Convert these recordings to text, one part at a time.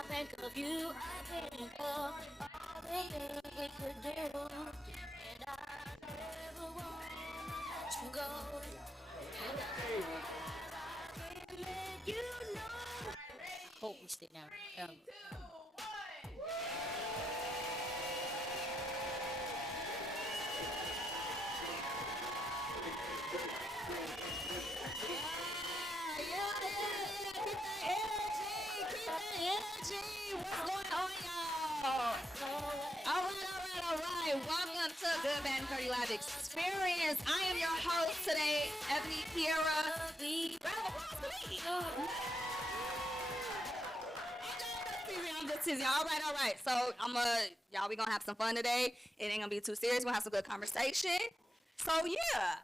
I think of you, I think of all the things we could do. And I never want to let you go. And I can't let you know. Hope we stay down. Energy. What's going on, y'all? All right. Welcome to Good Bad and Dirty Live Experience. I am your host today, Ebony Kiara. I'm just teasing. All right. So y'all, we gonna have some fun today. It ain't gonna be too serious. We're gonna have some good conversation. So yeah,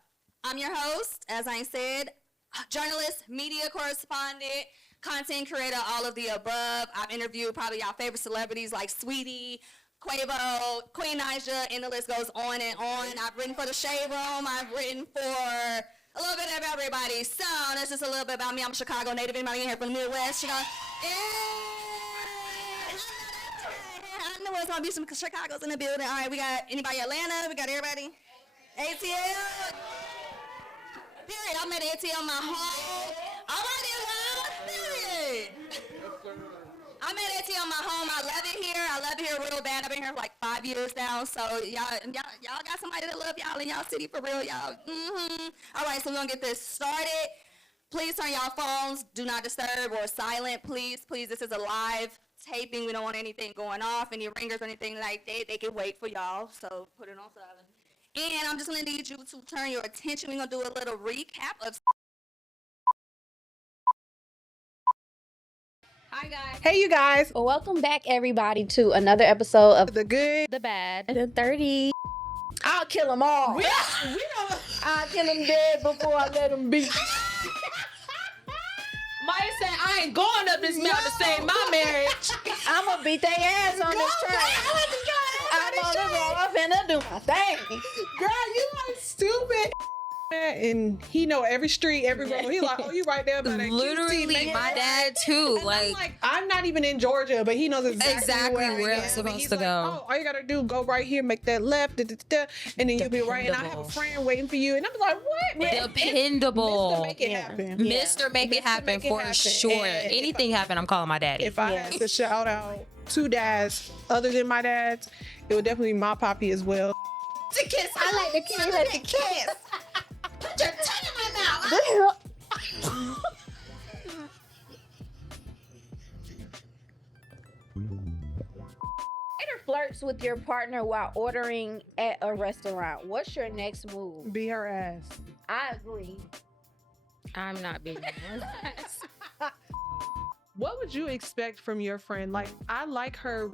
I'm your host, as I said, journalist, media correspondent, content creator, all of the above. I've interviewed probably y'all favorite celebrities like Sweetie, Quavo, Queen Naija, and the list goes on and on. I've written for the Shade Room. I've written for a little bit of everybody. So that's just a little bit about me. I'm a Chicago native. Anybody in here from the Midwest? You know, I knew it was gonna be some Chicago's in the building. All right, we got anybody Atlanta? We got everybody. ATL. Period. I'm at ATL my home. All right, period. I'm at ATL my home. I love it here. I love it here real bad. I've been here for like 5 years now. So y'all got somebody that love y'all in y'all city for real, y'all. All right, so we're gonna get this started. Please turn y'all phones, do not disturb or silent, please. This is a live taping. We don't want anything going off, any ringers or anything like that. They can wait for y'all, so put it on silent. And I'm just gonna need you to turn your attention. We're gonna do a little recap of. Hi guys. Hey you guys. Well, welcome back everybody to another episode of The Good, The Bad, The 30. I'll kill them all. we don't. I'll kill them dead before I let them be. Maya said I ain't going up this mountain to save my marriage. I'm gonna beat their ass on this train. I'm on the road. I'm finna do my thing. Girl, you are stupid. And he know every street, every road. He like, oh, you right there by that Literally, QT, my dad too. And I'm not even in Georgia, but he knows exactly where I'm supposed to go. Oh, all you gotta do, go right here, make that left, and then you'll be right. And I have a friend waiting for you, and I'm like, what? Dependable. Mr. Make it happen. Mr. Make it happen for sure. And Anything happen, I'm calling my daddy. If I had to shout out two dads other than my dad's, it would definitely be my poppy as well. To kiss. I like to kiss. I like to kiss. Put your tongue in my mouth. Later flirts with your partner while ordering at a restaurant. What's your next move? Be her ass. I agree. I'm not being What would you expect from your friend? Like, I like her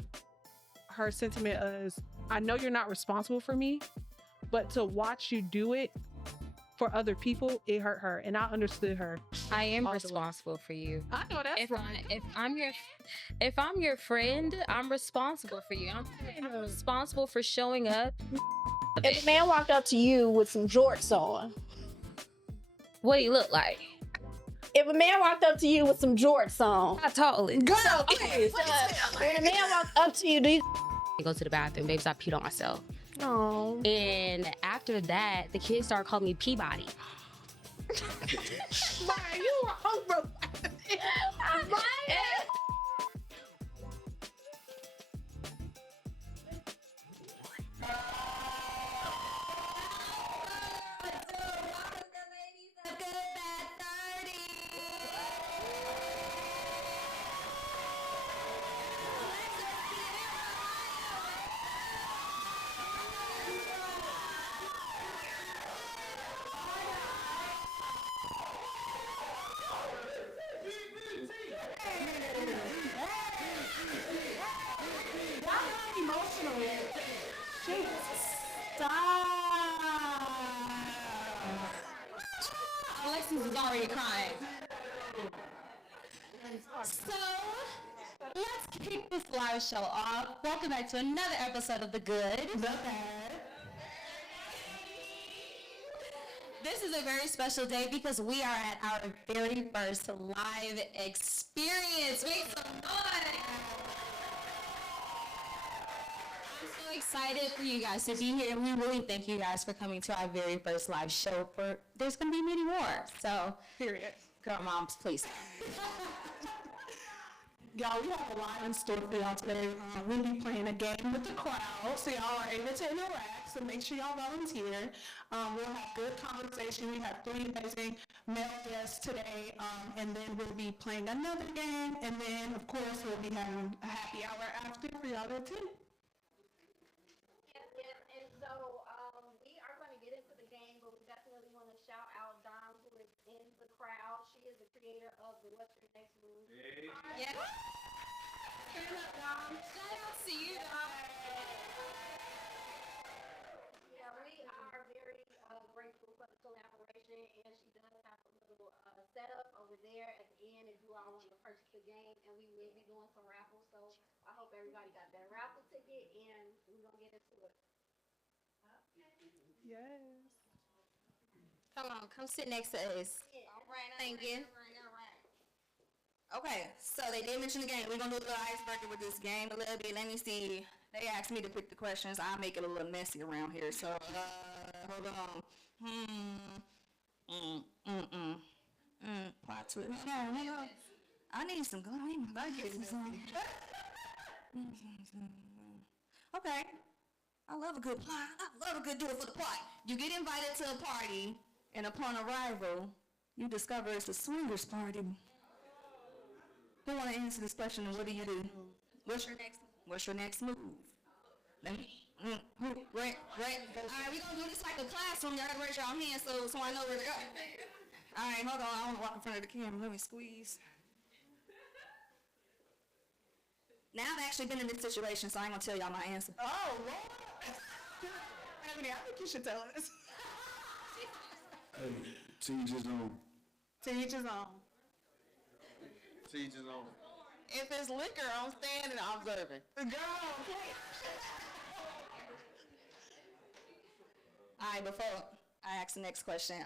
sentiment as, I know you're not responsible for me, but to watch you do it for other people, it hurt her, and I understood her. I am responsible for you. I know that's right. If I'm your friend, I'm responsible for you. I'm responsible for showing up. If a man walked up to you with some jorts on. What do you look like? If a man walked up to you with some jorts on. Not totally. Girl, Okay, so when a man walked up to you, do you... I go to the bathroom, babes. I peed on myself. Oh. And after that, the kids started calling me Peabody. you were hungry. Alexis is already crying. So, let's kick this live show off. Welcome back to another episode of The Good, The Bad. This is a very special day because we are at our very first live experience. Make some noise. I'm so excited for you guys to be here, and we really thank you guys for coming to our very first live show. There's going to be many more, so Period. girl moms, please. Y'all, we have a lot in store for y'all today. We'll be playing a game with the crowd, so y'all are able to interact, so make sure y'all volunteer. We'll have good conversation. We have 3 amazing male guests today, and then we'll be playing another game, and then, of course, we'll be having a happy hour after for y'all to attend. And so we are going to get into the game, but we definitely want to shout out Dom, who is in the crowd. She is the creator of the What's Your Next Move. Yeah. Stand up, Dom. Shout out to you, Dom. Yeah, we are very grateful for the collaboration, and she does have a little setup over there at the end if you all want to purchase the game, and we will be doing some raffles, so I hope everybody got that raffle ticket, and we're going to get into it. Yes. Come on, come sit next to us. All right, thank you. Okay, so they did mention the game. We're going to do a little icebreaker with this game a little bit. Let me see. They asked me to pick the questions. I'll make it a little messy around here, so hold on. Plot twist. I need some good. I need my buckets. Okay. I love a good plot. I love a good do it for the plot. You get invited to a party, and upon arrival, you discover it's a swingers party. Who want to answer this question, and what do you do? What's your next move? Let me, Right. All right, we're going to do this like a classroom. Y'all got to raise your hands so I know where to go. All right, hold on. I want to walk in front of the camera. Let me squeeze. Now, I've actually been in this situation, so I ain't going to tell y'all my answer. Oh, Lord. Ebony, I think you should tell us. Hey, to each his own. To each his own. To each his own. If it's liquor, I'm standing observing. Girl, All right, before I ask the next question,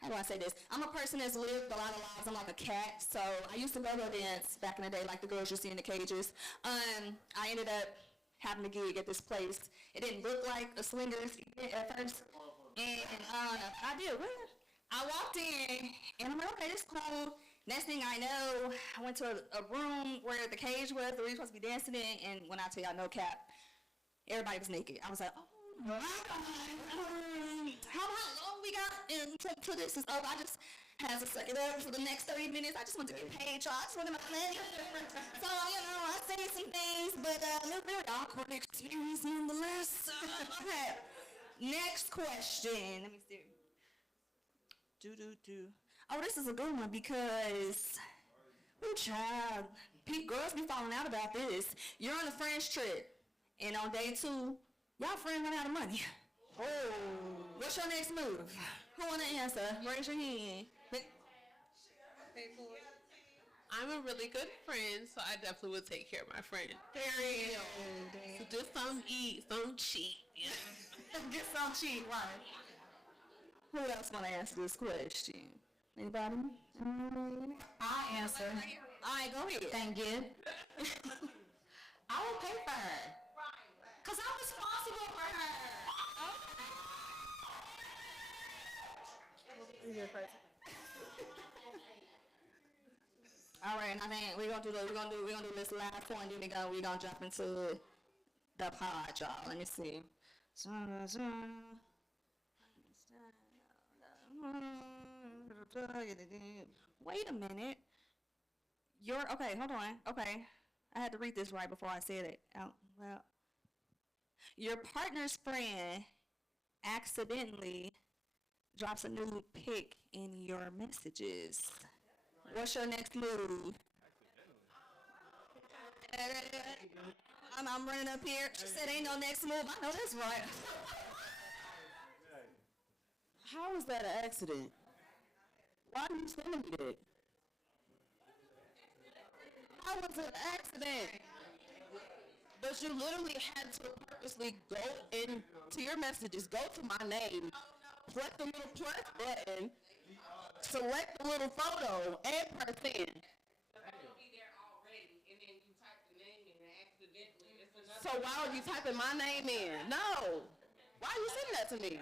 how do I say this? I'm a person that's lived a lot of lives. I'm like a cat. So I used to go-go dance back in the day, like the girls you see in the cages. I ended up having a gig at this place. It didn't look like a swingers event at first. And I did, what? I walked in, and I'm like, okay, this is cool. Next thing I know, I went to a room where the cage was, that we were supposed to be dancing in, and when I tell y'all no cap, everybody was naked. I was like, oh my God, how long we got until this is over? I just had to suck it up for the next 30 minutes. I just want to get paid, y'all. I just wanted my money. So, I said some things, but it was a very awkward experience nonetheless. Okay, next question. Let me see. Oh, this is a good one because, child, girls be falling out about this. You're on a friend's trip, and on day 2, y'all friends run out of money. Oh, what's your next move? Who want to answer? Raise your hand. I'm a really good friend, so I definitely would take care of my friend. Period. So do some eat, some cheat. get some cheap, right? Who else want to answer this question? Anybody? I answer. All right, go ahead. Thank you. I will pay for her. Because I'm responsible for her. All right, I think we're gonna do this last one, then we're gonna jump into the pod, y'all. Let me see. Wait a minute. Okay, hold on. Okay. I had to read this right before I said it out loud. Your partner's friend accidentally drops a nude pic in your messages. What's your next move? I'm running up here. She said ain't no next move. I know that's right. How was that an accident? Why are you sending me that? How was it an accident? But you literally had to purposely go into your messages, go to my name, click the little plus button, select the little photo, and press in. So why are you typing my name in? No. Why are you sending that to me?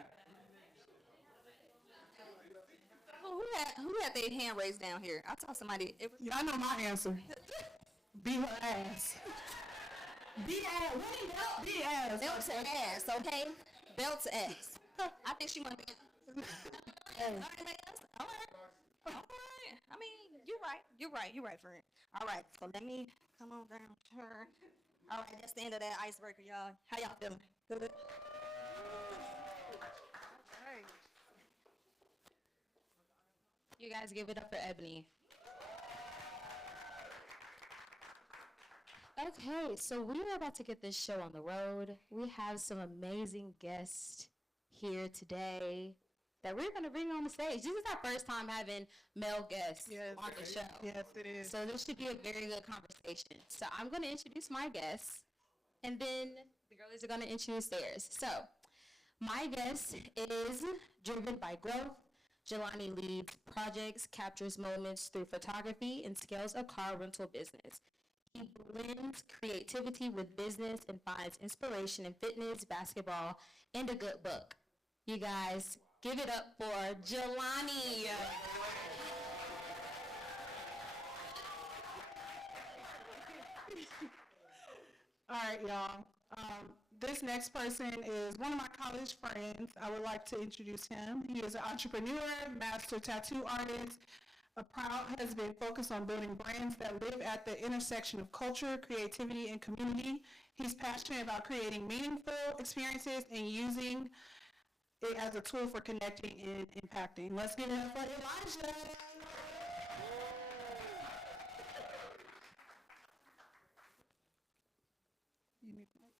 Who had their hand raised down here? I saw somebody. Y'all know my answer. Be her ass. Be ass. Be ass. Belt to ass, okay? Belt to ass. I think she want to be. Anybody else? All right. I mean, you're right, friend. All right, so let me come on down to her. All right, that's the end of that icebreaker, y'all. How y'all feeling? Good? You guys give it up for Ebony. Okay, so we are about to get this show on the road. We have some amazing guests here today that we're going to bring on the stage. This is our first time having male guests on the show. Yes, it is. So this should be a very good conversation. So I'm going to introduce my guests, and then the girlies are going to introduce theirs. So my guest is driven by growth. Jelani leads projects, captures moments through photography, and scales a car rental business. He blends creativity with business and finds inspiration in fitness, basketball, and a good book. You guys, give it up for Jelani. All right, y'all. This next person is one of my college friends. I would like to introduce him. He is an entrepreneur, master tattoo artist, a proud husband focused on building brands that live at the intersection of culture, creativity, and community. He's passionate about creating meaningful experiences and using it as a tool for connecting and impacting. Let's give it up for Elijah.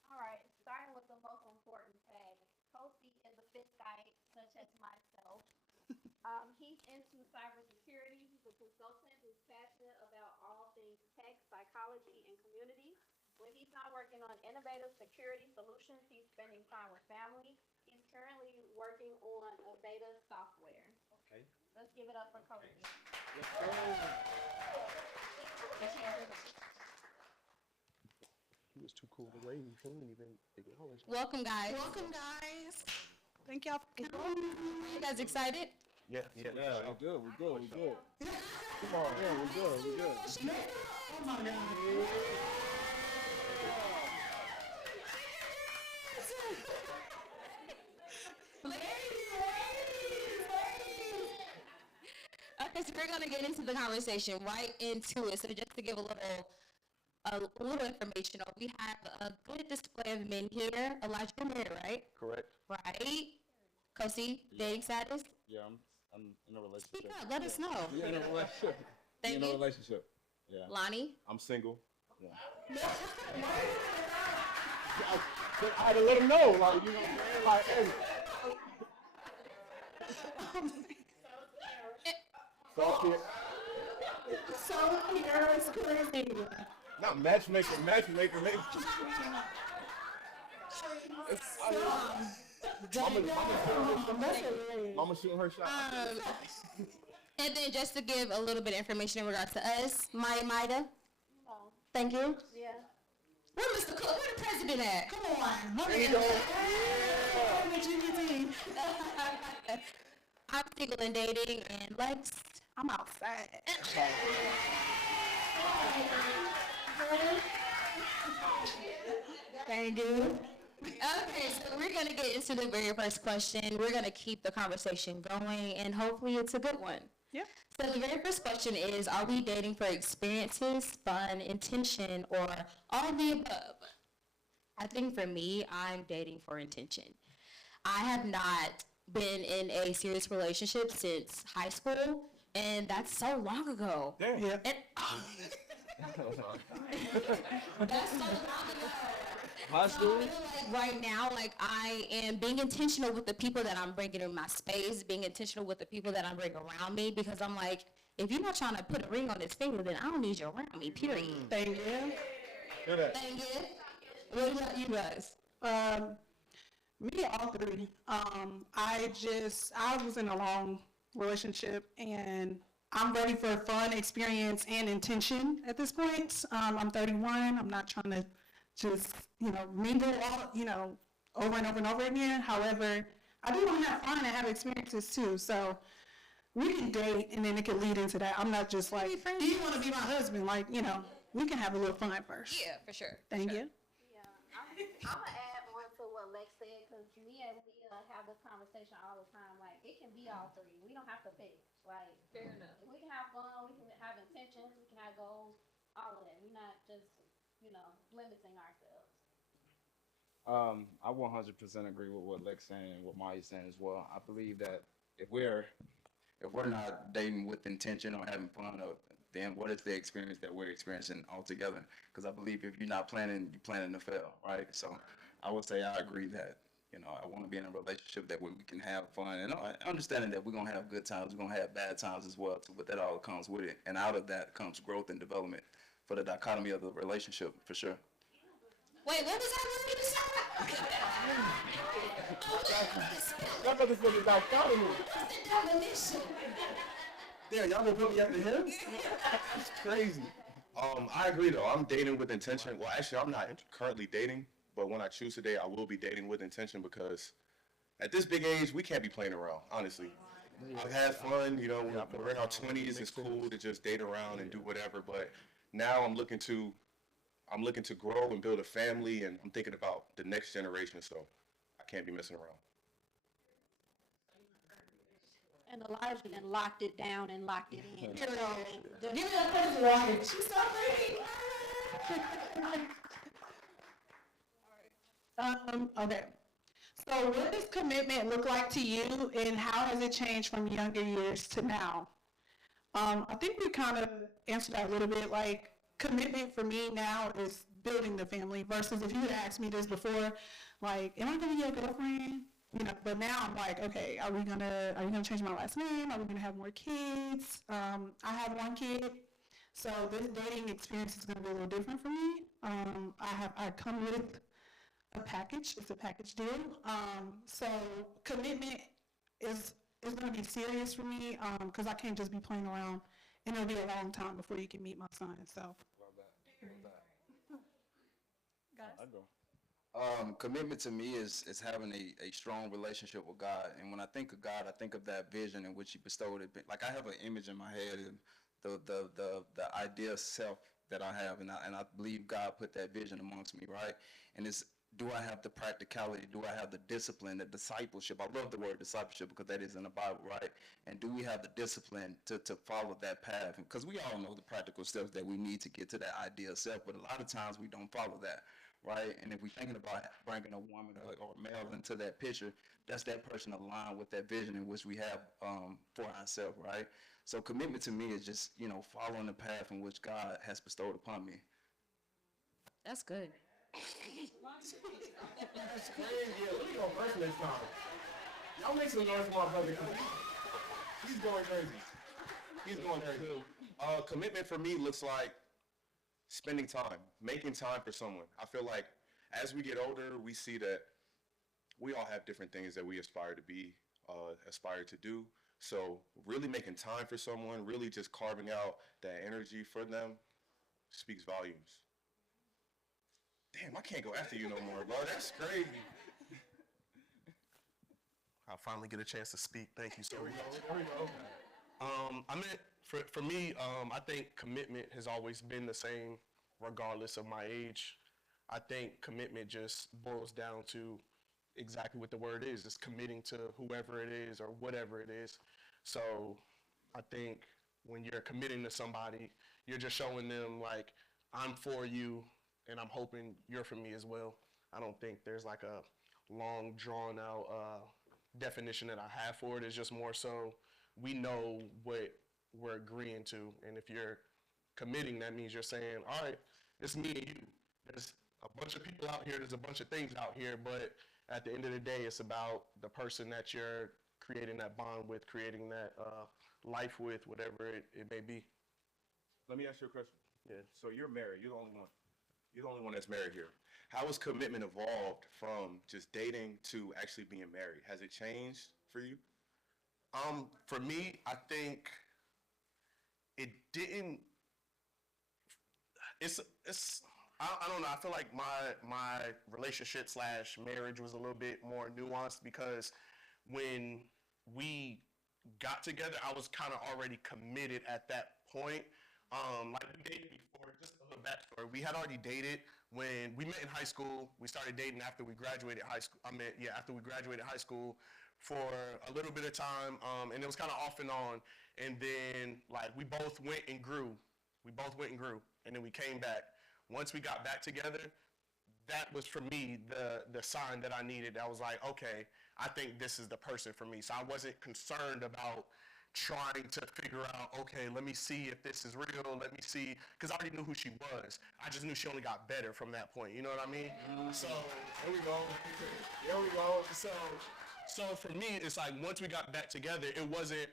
All right, starting with the most important tag. Kosi is a fit guy, such as myself. He's into cybersecurity. He's a consultant who's passionate about all things tech, psychology, and community. When he's not working on innovative security solutions, he's spending time with family. He's currently working on a beta software. Okay. Let's give it up for Kosi. He was too cool to wait. He couldn't even acknowledge. Welcome, guys. Welcome, guys. Thank y'all for coming. You guys excited? Yeah, we're good. Come on, yeah, we're good. Oh my God. Okay, so we're gonna get into the conversation right into it. So just to give a little information, we have a good display of men here. Elijah, you're married, right? Correct. Right. Kosi, dating status? Yeah, I'm in a relationship. Speak up, let us know. Yeah, in a relationship. Thank in a you. relationship. Yeah. Lonnie? I'm single. Yeah. I had to let him know, like, you know what I'm saying? Like, hey. So here is crazy. Not matchmaker. Mama shooting her shot. And then just to give a little bit of information in regards to us, Maida. Oh, Thank you. yeah. Where Mr. Cook? Where the president at? Come on. There you go. GBT. I'm single and dating, and Lex, I'm outside. thank you. Okay, so we're going to get into the very first question. We're going to keep the conversation going, and hopefully it's a good one. Yeah. So the very first question is, are we dating for experiences, fun, intention, or all of the above? I think for me, I'm dating for intention. I have not been in a serious relationship since high school, and that's so long ago. Damn. Yeah. And, that's so long ago. High So school? I feel like right now, like I am being intentional with the people that I'm bringing in my space, being intentional with the people that I'm bringing around me, because I'm like, if you're not trying to put a ring on this finger, then I don't need you around me, period. Thank you. Hear that? Thank you. What about you guys? Me, all three. I was in a long relationship, and I'm ready for fun, experience, and intention at this point. I'm 31. I'm not trying to just, mingle all, over and over and over again. However, I do want to have fun and have experiences too. So we can date, and then it could lead into that. I'm not just like, do you want to be my husband? Like, we can have a little fun first. Yeah, for sure. Thank you. Yeah, I'm gonna add on to what Lex said, because me and Leah have this conversation all the time. Like, it can be all three. We don't have to pick. Like, fair enough. We can have fun. We can have intentions. We can have goals. All of that. We're not just, limiting ourselves. I 100% agree with what Lex saying and what Maya's saying as well. I believe that if we're not dating with intention or having fun, then what is the experience that we're experiencing altogether? Because I believe if you're not planning, you're planning to fail, right? So I would say I agree that, I want to be in a relationship that we can have fun, and understanding that we're going to have good times, we're going to have bad times as well, too, but that all comes with it. And out of that comes growth and development for the dichotomy of the relationship, for sure. Wait, what was that word you said? That motherfucker is dichotomy. Yeah, y'all gonna put me after him? That's crazy. I agree though. I'm dating with intention. Well, actually, I'm not currently dating, but when I choose to date, I will be dating with intention because at this big age, we can't be playing around, honestly. I've had fun, when we're in our 20s, it's cool to just date around and do whatever, but now I'm looking to grow and build a family, and I'm thinking about the next generation, so I can't be messing around. And Elijah then locked it down and locked it in. Give me that person water. She's so pretty. Okay. So what does commitment look like to you, and how has it changed from younger years to now? I think we kind of answered that a little bit. Like, commitment for me now is building the family versus if you had asked me this before, like, am I going to be a girlfriend? But now I'm like, okay, are you gonna change my last name? Are we gonna have more kids? I have one kid, so this dating experience is gonna be a little different for me. I come with a package. It's a package deal. So commitment is gonna be serious for me because I can't just be playing around, and it'll be a long time before you can meet my son. So. Love that. Guys. I go. Commitment to me is having a strong relationship with God. And when I think of God, I think of that vision in which he bestowed it. Like, I have an image in my head of the idea of self that I have, and I believe God put that vision amongst me, right? And it's, do I have the practicality? Do I have the discipline, the discipleship? I love the word discipleship because that is in the Bible, right? And do we have the discipline to follow that path? Because we all know the practical steps that we need to get to that idea of self, but a lot of times we don't follow that. Right, and if we're thinking about bringing a woman or male into that picture, that's that person aligned with that vision in which we have for ourselves, right? So commitment to me is just, following the path in which God has bestowed upon me. That's good. That's crazy. Yeah, let me go first this time. Y'all make some noise for my brother. He's going crazy. He's going crazy. Commitment for me looks like spending time, making time for someone. I feel like as we get older, we see that we all have different things that we aspire to be, aspire to do. So really making time for someone, really just carving out that energy for them speaks volumes. Damn, I can't go after you no more, bro. That's crazy. I'll finally get a chance to speak. Thank you so much. There we go. I meant, for me, I think commitment has always been the same regardless of my age. I think commitment just boils down to exactly what the word is. It's committing to whoever it is or whatever it is. So I think when you're committing to somebody, you're just showing them, like, I'm for you and I'm hoping you're for me as well. I don't think there's like a long drawn out definition that I have for it. It's just more so we know what we're agreeing to, and if you're committing, that means you're saying, all right, it's me and you. There's a bunch of people out here, there's a bunch of things out here, but at the end of the day, it's about the person that you're creating that bond with, creating that life with, whatever it may be. Let me ask you a question. Yeah. So you're married. You're the only one. You're the only one that's married here. How has commitment evolved from just dating to actually being married? Has it changed for you? For me, I think it didn't. I don't know. I feel like my relationship slash marriage was a little bit more nuanced because when we got together, I was kind of already committed at that point. Like we dated before, just a little backstory. We had already dated when we met in high school. We started dating after we graduated high school. After we graduated high school for a little bit of time, and it was kind of off and on. And then like we both went and grew. And then we came back. Once we got back together, that was for me the sign that I needed. I was like, okay, I think this is the person for me. So I wasn't concerned about trying to figure out, okay, let me see if this is real. Let me see, because I already knew who she was. I just knew she only got better from that point. You know what I mean? So there we go. So for me, it's like once we got back together, it wasn't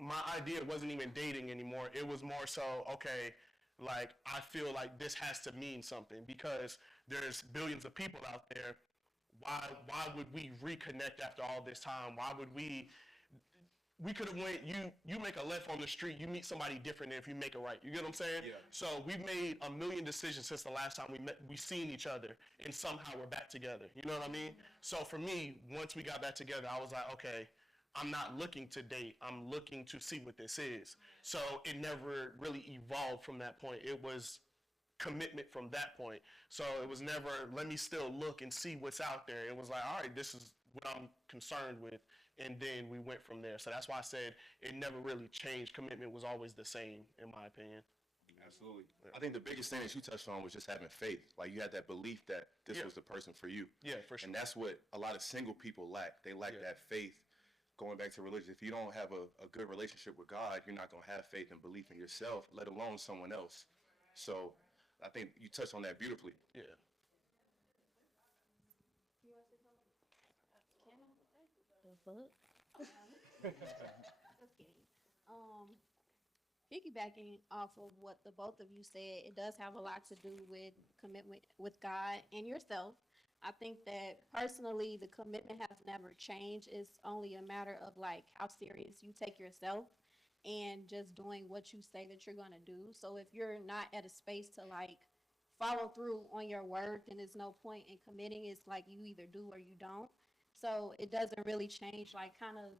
my idea. It wasn't even dating anymore. It was more so, okay, like I feel like this has to mean something because there's billions of people out there. Why would we reconnect after all this time? Why would we could have went, you make a left on the street, you meet somebody different than if you make a right. You get what I'm saying? Yeah. So we've made a million decisions since the last time we seen each other, and somehow we're back together. You know what I mean? So for me, once we got back together, I was like, okay, I'm not looking to date. I'm looking to see what this is. So it never really evolved from that point. It was commitment from that point. So it was never, let me still look and see what's out there. It was like, all right, this is what I'm concerned with. And then we went from there. So that's why I said it never really changed. Commitment was always the same, in my opinion. Absolutely. I think the biggest thing that you touched on was just having faith. Like you had that belief that this was the person for you. Yeah, for sure. And that's what a lot of single people lack. They lack that faith. Going back to religion, if you don't have a good relationship with God, you're not going to have faith and belief in yourself, let alone someone else. So I think you touched on that beautifully. Yeah. Just kidding. Piggybacking off of what the both of you said, it does have a lot to do with commitment with God and yourself. I think that personally, the commitment has never changed. It's only a matter of like how serious you take yourself and just doing what you say that you're gonna do. So if you're not at a space to like follow through on your word, then there's no point in committing. It's like you either do or you don't. So it doesn't really change, like kind of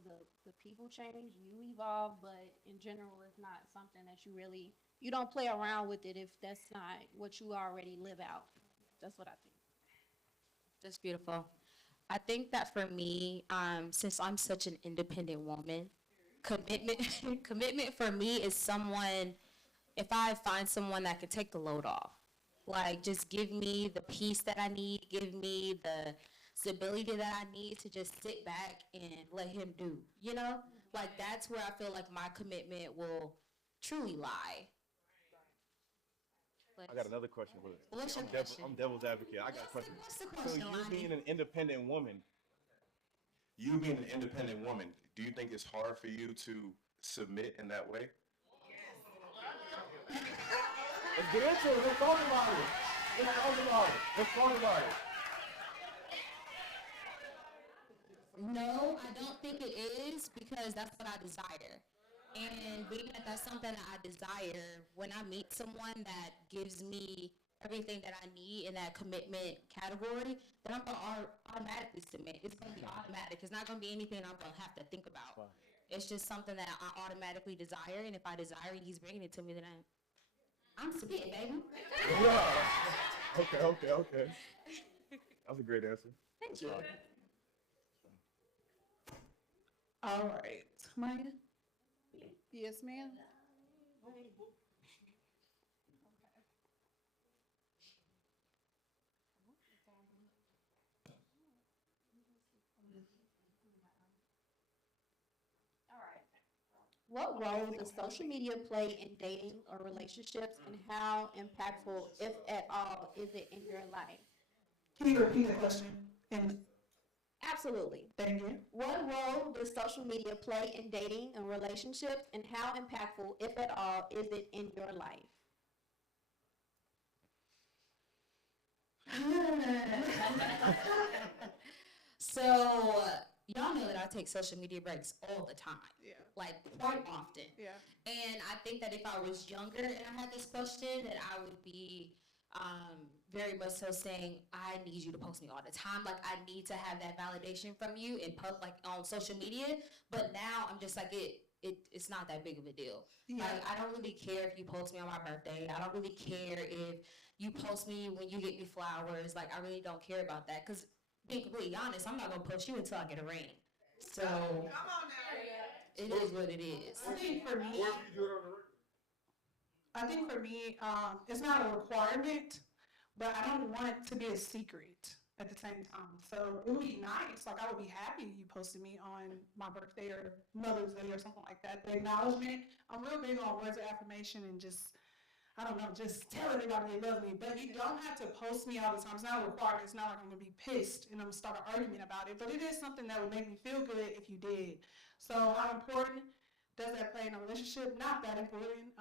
the people change, you evolve, but in general, it's not something that you don't play around with it if that's not what you already live out. That's what I think. That's beautiful. I think that for me, since I'm such an independent woman, commitment for me is someone, if I find someone that can take the load off, like just give me the peace that I need, give me the stability that I need to just sit back and let him do, you know? Like that's where I feel like my commitment will truly lie. I got another question for you. What's your question? I'm devil's advocate. I got a question. What's the So question, you Lonnie? being an independent woman, do you think it's hard for you to submit in that way? Let's get into it. Let's talk about it. Let's talk about it. No, I don't think it is because that's what I desire. And being that that's something that I desire, when I meet someone that gives me everything that I need in that commitment category, then I'm going to automatically submit. It's going to be automatic. It's not going to be anything I'm going to have to think about. Wow. It's just something that I automatically desire, and if I desire it, he's bringing it to me, then I'm submitting, baby. Yeah. Okay. That's a great answer. Thank you. All right, Maya? Yes, ma'am? What role does social media play in dating or relationships, and how impactful, if at all, is it in your life? Can you repeat the question? And Absolutely. thank you. What role does social media play in dating and relationships, and how impactful, if at all, is it in your life? So, y'all know that I take social media breaks all the time. Yeah. Like, quite often. Yeah. And I think that if I was younger and I had this question, that I would be very much so saying, I need you to post me all the time. Like, I need to have that validation from you in like on social media. But now I'm just like, it's not that big of a deal. Yeah. Like, I don't really care if you post me on my birthday. I don't really care if you post me when you get me flowers. Like, I really don't care about that. Because, being completely honest, I'm not going to post you until I get a ring. So, it is what it is. I think for me, it's not a requirement, but I don't want it to be a secret at the same time. So it would be nice. Like, I would be happy you posted me on my birthday or Mother's Day or something like that. The acknowledgement. I'm real big on words of affirmation and just, I don't know, just tell everybody they love me. But you don't have to post me all the time. It's not a requirement. It's not like I'm going to be pissed and I'm going to start an argument about it. But it is something that would make me feel good if you did. So how important does that play in a relationship? Not that important.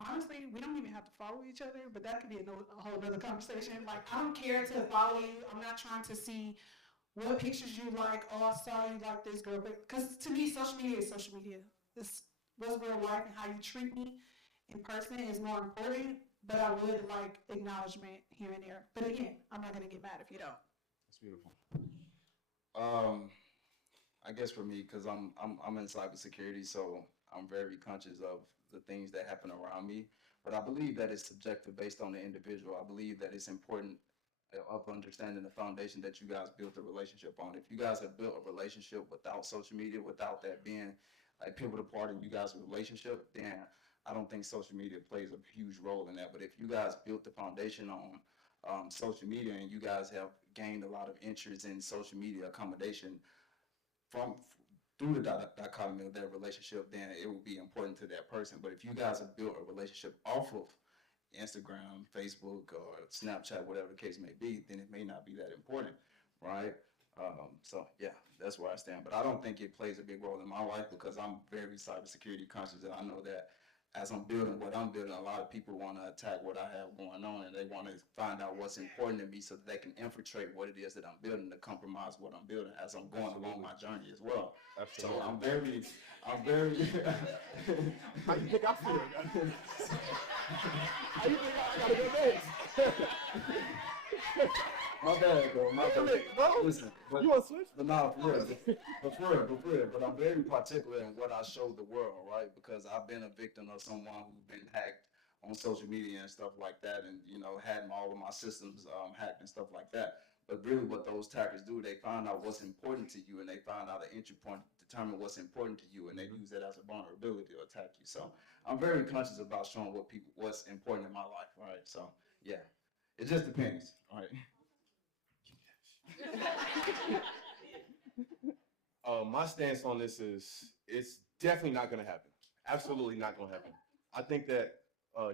Honestly, we don't even have to follow each other, but that could be a whole other conversation. Like, I don't care to follow you. I'm not trying to see what pictures you like. Oh, I saw you like this girl. Because to me, social media is social media. It's what's real life, and how you treat me in person is more important. But I would like acknowledgement here and there. But again, I'm not gonna get mad if you don't. That's beautiful. I guess for me, because I'm in cybersecurity, so I'm very conscious of the things that happen around me. But I believe that it's subjective based on the individual. I believe that it's important of understanding the foundation that you guys built a relationship on. If you guys have built a relationship without social media, without that being a pivotal part in you guys' relationship, then I don't think social media plays a huge role in that. But if you guys built the foundation on social media and you guys have gained a lot of interest in social media accommodation through the dichotomy of that relationship, then it will be important to that person. But if you guys have built a relationship off of Instagram, Facebook, or Snapchat, whatever the case may be, then it may not be that important, right? So yeah, that's where I stand. But I don't think it plays a big role in my life because I'm very cybersecurity conscious, and I know that as I'm building what I'm building, a lot of people want to attack what I have going on, and they want to find out what's important to me so that they can infiltrate what it is that I'm building to compromise what I'm building as I'm going along my journey as well. Absolutely. So I'm very. How you think I feel? How you think I gotta go next? My bad, bro. My bad. Bro. Listen, but, You want to switch? But nah, for real. But I'm very particular in what I show the world, right? Because I've been a victim of someone who's been hacked on social media and stuff like that, and had all of my systems hacked and stuff like that. But really, what those hackers do, they find out what's important to you, and they find out an entry point, determine what's important to you, and they use that as a vulnerability to attack you. So I'm very conscious about showing what's important in my life, right? So yeah, it just depends, all right? My stance on this is it's definitely not going to happen. Absolutely not going to happen. I think that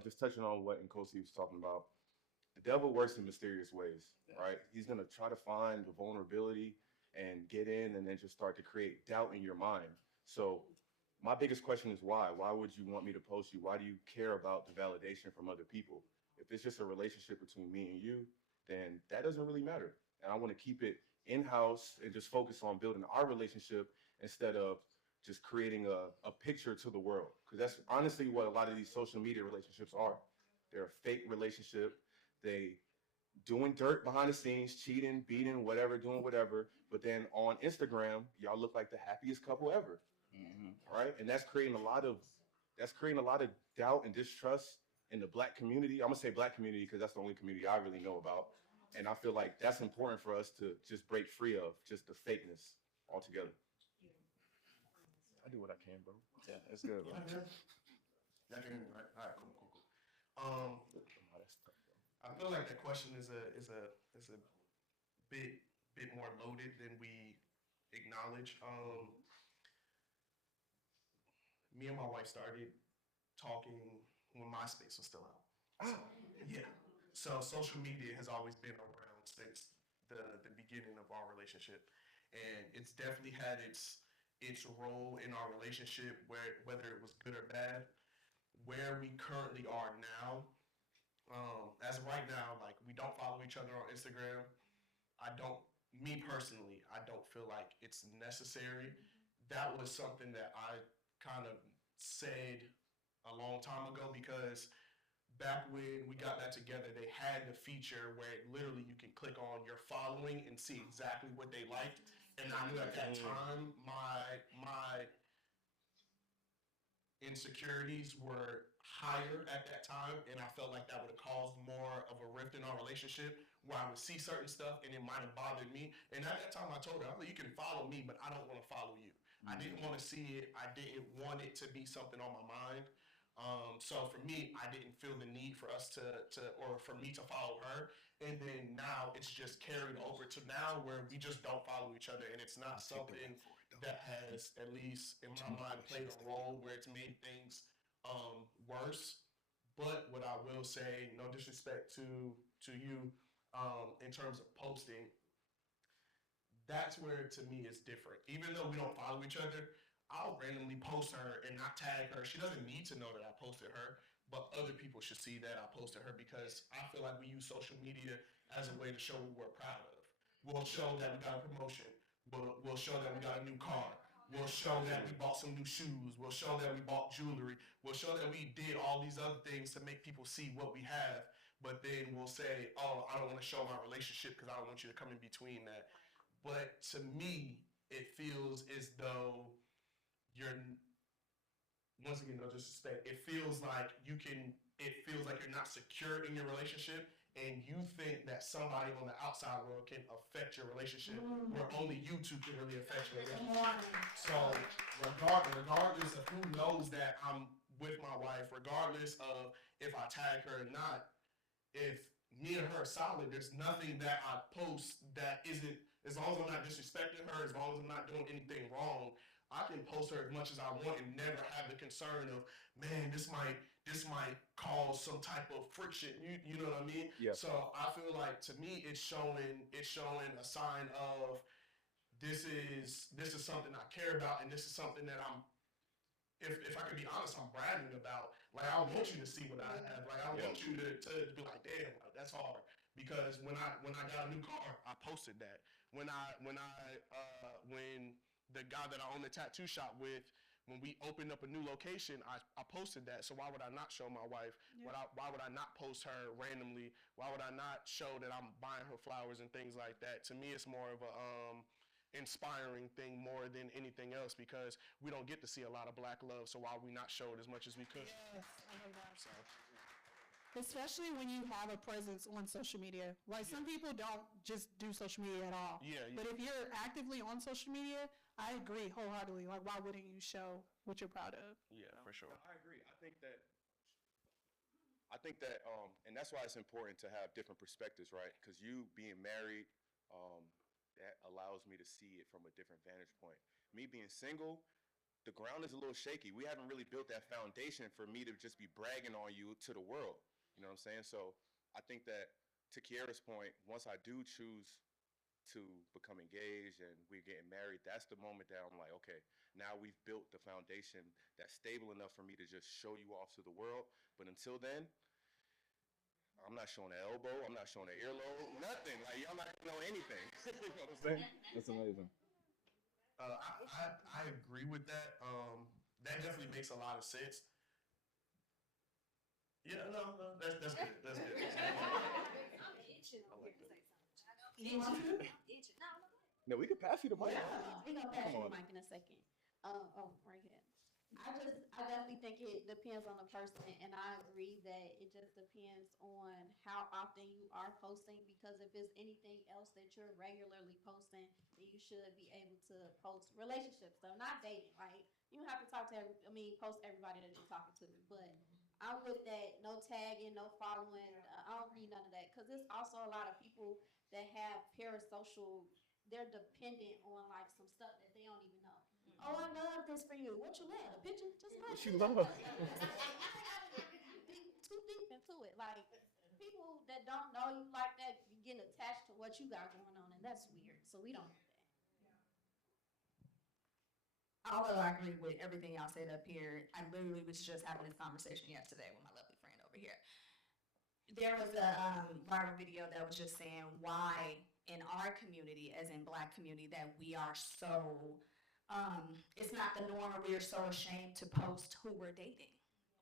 just touching on what Nkosiking was talking about, the devil works in mysterious ways, right? He's going to try to find the vulnerability and get in and then just start to create doubt in your mind. So my biggest question is why? Why would you want me to post you? Why do you care about the validation from other people? If it's just a relationship between me and you, then that doesn't really matter. And I want to keep it in-house and just focus on building our relationship instead of just creating a picture to the world. Because that's honestly what a lot of these social media relationships are. They're a fake relationship. They doing dirt behind the scenes, cheating, beating, whatever, doing whatever. But then on Instagram, y'all look like the happiest couple ever, right? And that's creating a lot of doubt and distrust in the Black community. I'm gonna say Black community because that's the only community I really know about. And I feel like that's important for us to just break free of, just the fakeness altogether. I do what I can, bro. Yeah, that's good, bro. Y'all hear me, right? All right, cool. I feel like that question is a bit more loaded than we acknowledge. Me and my wife started talking when MySpace was still out. So, yeah. So social media has always been around since the beginning of our relationship, and it's definitely had its role in our relationship, whether it was good or bad. Where we currently are now, As of right now, like we don't follow each other on Instagram. Me personally, I don't feel like it's necessary. That was something that I kind of said a long time ago because back when we got that together, they had the feature where literally you can click on your following and see exactly what they liked. And I knew at that time my insecurities were higher at that time, and I felt like that would have caused more of a rift in our relationship where I would see certain stuff and it might have bothered me. And at that time I told her, I was like, you can follow me, but I don't want to follow you. I didn't want to see it. I didn't want it to be something on my mind. So for me, I didn't feel the need for us or for me to follow her. And then now it's just carried over to now where we just don't follow each other. And it's not something that has, at least in my mind, played a role where it's made things worse. But what I will say, no disrespect to you, in terms of posting, that's where to me it's different. Even though we don't follow each other, I'll randomly post her and not tag her. She doesn't need to know that I posted her, but other people should see that I posted her because I feel like we use social media as a way to show what we're proud of. We'll show that we got a promotion. We'll show that we got a new car. We'll show that we bought some new shoes. We'll show that we bought jewelry. We'll show that we did all these other things to make people see what we have. But then we'll say, oh, I don't want to show my relationship because I don't want you to come in between that. But to me, it feels as though you're, once again, no disrespect, it feels like you're not secure in your relationship and you think that somebody on the outside world can affect your relationship where only you two can really affect your relationship. So regardless of who knows that I'm with my wife, regardless of if I tag her or not, if me and her are solid, there's nothing that I post that isn't, as long as I'm not disrespecting her, as long as I'm not doing anything wrong, I can post her as much as I want and never have the concern of, man, this might cause some type of friction. You know what I mean? Yeah. So I feel like to me it's showing a sign of this is something I care about and this is something that I'm, if I could be honest, I'm bragging about. Like I want you to see what I have. Like I want you to be like, damn, like, that's hard. Because when I got a new car, I posted that. When the guy that I own the tattoo shop with, when we opened up a new location, I posted that. So why would I not show my wife? Yeah. Why would I not post her randomly? Why would I not show that I'm buying her flowers and things like that? To me, it's more of a inspiring thing more than anything else because we don't get to see a lot of black love. So why we not show it as much as we could? Yes, I love that. So. Especially when you have a presence on social media. Like some people don't just do social media at all. Yeah. But if you're actively on social media, I agree wholeheartedly. Like why wouldn't you show what you're proud of? Yeah, for sure. I agree. I think that, and that's why it's important to have different perspectives, right? Because you being married, that allows me to see it from a different vantage point. Me being single, the ground is a little shaky. We haven't really built that foundation for me to just be bragging on you to the world. You know what I'm saying? So I think that to Kiera's point, once I do choose to become engaged and we're getting married, that's the moment that I'm like, okay, now we've built the foundation that's stable enough for me to just show you off to the world. But until then, I'm not showing an elbow, I'm not showing an earlobe, nothing. Like, y'all not gonna know anything. You know what I'm saying? That's amazing. I agree with that. That definitely makes a lot of sense. Yeah, no, that's good. That's good. I'm itching over here to say something. You want to? I'm itching. No, we could pass you the mic. We're gonna pass Come you the on. mic in a second. Right here. I definitely think it depends on the person, and I agree that it just depends on how often you are posting, because if it's anything else that you're regularly posting, then you should be able to post relationship stuff, not dating, right? You don't have to post everybody that you're talking to, but I'm with that, no tagging, no following, I don't need none of that, because there's also a lot of people that have parasocial, they're dependent on like some stuff that they don't even know. Oh, I love this for you. What you love? A picture? Just love. What you love? Too deep into it. Like people that don't know you like that be getting attached to what you got going on, and that's weird. So we don't do that. Although I agree with everything y'all said up here, I literally was just having this conversation yesterday with my lovely friend over here. there was a viral video that was just saying why in our community, as in Black community, that we are so, it's not the norm, or we are so ashamed to post who we're dating.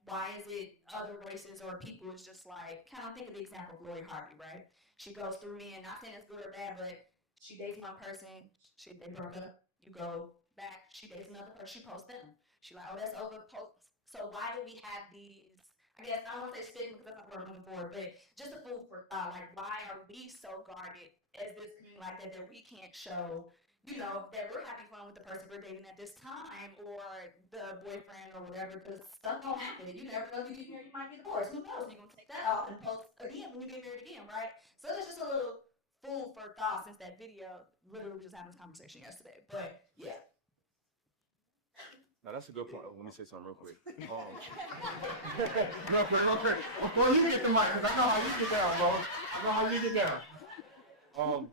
Why is it other races or people is just like, kind of think of the example of Lori Harvey, right? She goes through men, not saying it's good or bad, but she dates one person, they broke up, you go back, she dates another person, she posts them. She like, oh, that's over, post. So why do we have these, I guess, I don't want to say stigma because that's not what I'm looking for, but just a food for thought, like why are we so guarded as this community like that, that we can't show, you know, that we're having fun with the person we're dating at this time, or the boyfriend or whatever, because stuff don't happen. You never know, you get married, you might be divorced. Who knows? You're going to take that off and post again when you get married again, right? So it's just a little food for thought since that video. Literally, we just having this conversation yesterday. But yeah. Now that's a good point. Let me say something real quick. Real quick. Before you get the mic, 'cause I know how you get down, bro. I know how you get down.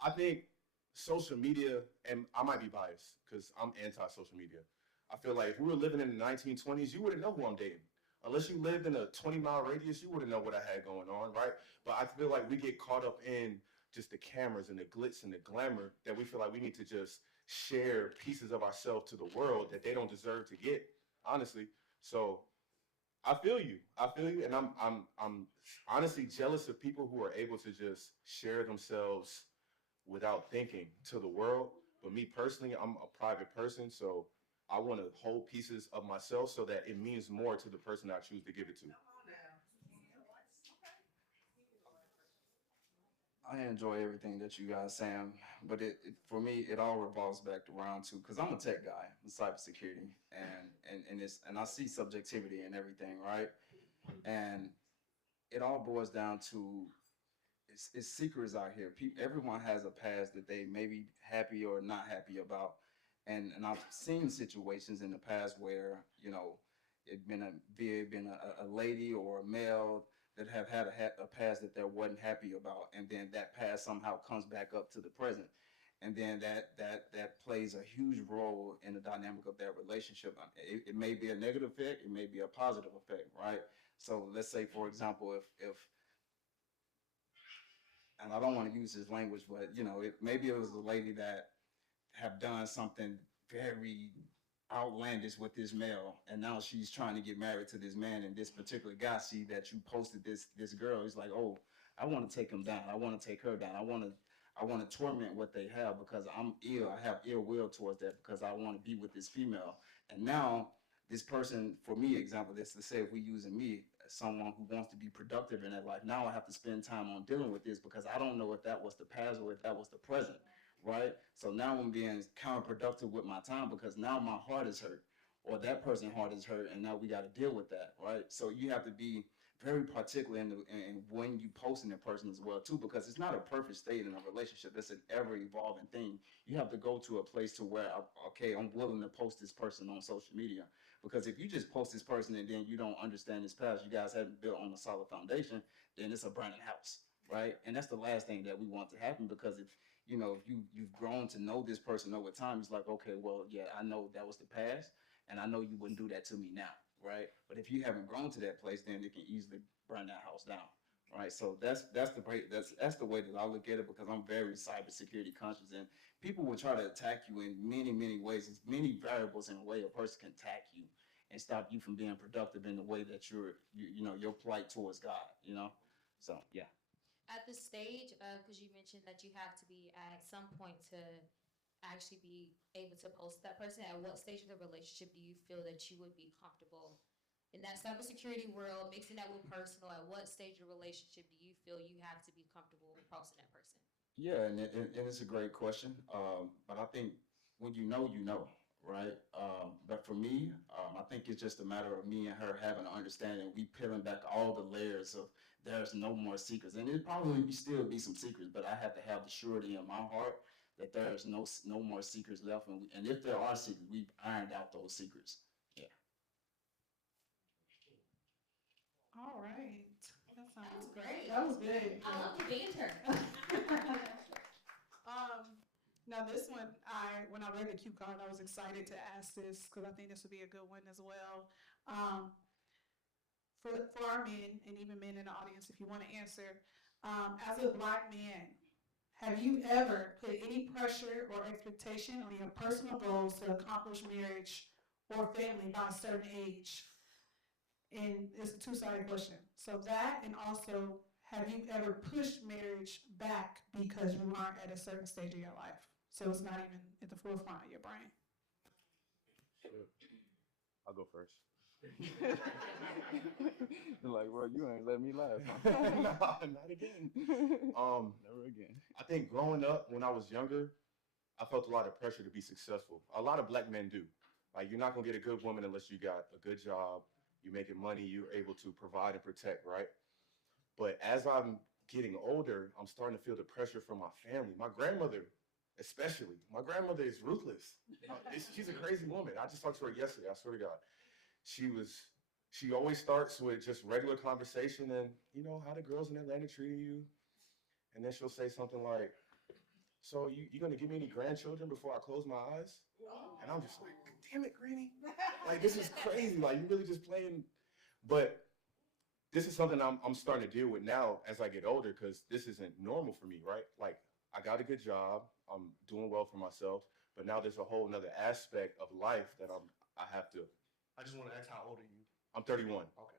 I think social media, and I might be biased because I'm anti-social media. I feel like if we were living in the 1920s, you wouldn't know who I'm dating. Unless you lived in a 20-mile radius, you wouldn't know what I had going on, right? But I feel like we get caught up in just the cameras and the glitz and the glamour that we feel like we need to just share pieces of ourselves to the world that they don't deserve to get, honestly. So I feel you, and I'm honestly jealous of people who are able to just share themselves without thinking to the world. But me personally, I'm a private person, so I want to hold pieces of myself so that it means more to the person I choose to give it to. I enjoy everything that you guys saying, but for me it all revolves back around to, because I'm a tech guy in cybersecurity, and I see subjectivity in everything, right? And it all boils down to it's secrets out here. Everyone has a past that they may be happy or not happy about, and I've seen situations in the past where it been a lady or a male that have had a past that they wasn't happy about, and then that past somehow comes back up to the present, and then that plays a huge role in the dynamic of that relationship. It may be a negative effect, it may be a positive effect, right? So let's say, for example, if and I don't want to use his language, but maybe it was a lady that have done something very outlandish with this male, and now she's trying to get married to this man, and this particular guy see that you posted this girl. He's like, oh, I want to take him down, I want to take her down, I want to torment what they have because I'm ill, I have ill will towards that because I want to be with this female. And now this person, for me, example, this to say, if we using me as someone who wants to be productive in that life, now I have to spend time on dealing with this because I don't know if that was the past or if that was the present. Right? So now I'm being counterproductive with my time because now my heart is hurt, or that person's heart is hurt, and now we got to deal with that, right? So you have to be very particular in when you posting a person as well too, because it's not a perfect state in a relationship. It's an ever evolving thing. You have to go to a place to where, okay, I'm willing to post this person on social media, because if you just post this person and then you don't understand his past, you guys haven't built on a solid foundation, then it's a burning house, right? And that's the last thing that we want to happen, because if you've grown to know this person over time, it's like, okay, well, yeah, I know that was the past, and I know you wouldn't do that to me now, right? But if you haven't grown to that place, then it can easily burn that house down, right? So that's the way that I look at it, because I'm very cybersecurity conscious, and people will try to attack you in many ways. There's many variables in a way a person can attack you and stop you from being productive in the way that your plight towards God, So yeah. At this stage, because you mentioned that you have to be at some point to actually be able to post that person, at what stage of the relationship do you feel that you would be comfortable in that cybersecurity world, mixing that with personal? At what stage of the relationship do you feel you have to be comfortable with posting that person? Yeah, and it's a great question. But I think when you know, right? But for me, I think it's just a matter of me and her having an understanding. We peeling back all the layers of there's no more secrets, and it probably still be some secrets, but I have to have the surety in my heart that there's no more secrets left, and if there are secrets, we've ironed out those secrets. Yeah. All right. That sounds Great. That was good. I love the banter. Now this one, when I read the cue card, I was excited to ask this because I think this would be a good one as well. for our men and even men in the audience, if you want to answer, as a Black man, have you ever put any pressure or expectation on your personal goals to accomplish marriage or family by a certain age? And it's a two-sided question. So that, and also, have you ever pushed marriage back because you aren't at a certain stage of your life? So it's not even at the forefront of your brain. I'll go first. Like, bro, you ain't let me laugh. Huh? Not again. Never again. I think growing up, when I was younger, I felt a lot of pressure to be successful. A lot of Black men do. Like, you're not gonna get a good woman unless you got a good job, you're making money, you're able to provide and protect, right? But as I'm getting older, I'm starting to feel the pressure from my family. My grandmother, especially. My grandmother is ruthless. She's a crazy woman. I just talked to her yesterday, I swear to God. She always starts with just regular conversation and, you know, how the girls in Atlanta treating you. And then she'll say something like, so you gonna give me any grandchildren before I close my eyes? And I'm just like, damn it, Granny. Like, this is crazy. Like, you really just playing. But this is something I'm starting to deal with now as I get older, because this isn't normal for me, right? Like, I got a good job, I'm doing well for myself, but now there's a whole nother aspect of life that I have to. I just want to ask, how old are you? I'm 31. Okay.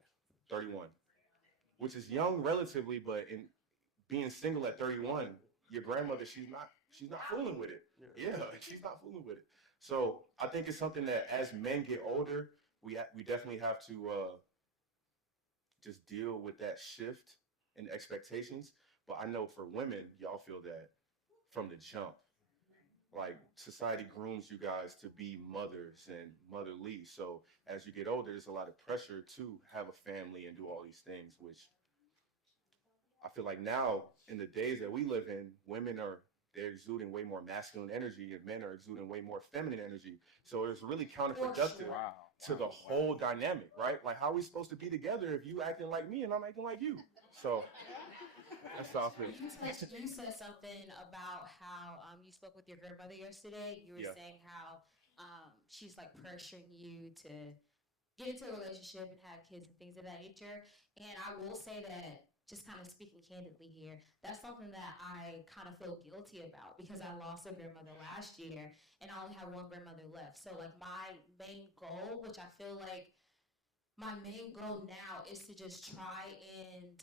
31, which is young relatively, but in being single at 31, your grandmother, she's not fooling with it. Yeah, she's not fooling with it. So I think it's something that as men get older, we definitely have to just deal with that shift in expectations. But I know for women, y'all feel that from the jump. Like, society grooms you guys to be mothers and motherly. So as you get older, there's a lot of pressure to have a family and do all these things, which I feel like now in the days that we live in, they're exuding way more masculine energy and men are exuding way more feminine energy. So it's really counterproductive to the whole dynamic, right? Like, how are we supposed to be together if you acting like me and I'm acting like you? So that's how I feel. You said something about how you spoke with your grandmother yesterday. You were saying how she's like pressuring you to get into a relationship and have kids and things of that nature. And I will say that, just kind of speaking candidly here, that's something that I kind of feel guilty about, because I lost a grandmother last year and I only have one grandmother left. So like my main goal, which I feel like my main goal now, is to just try and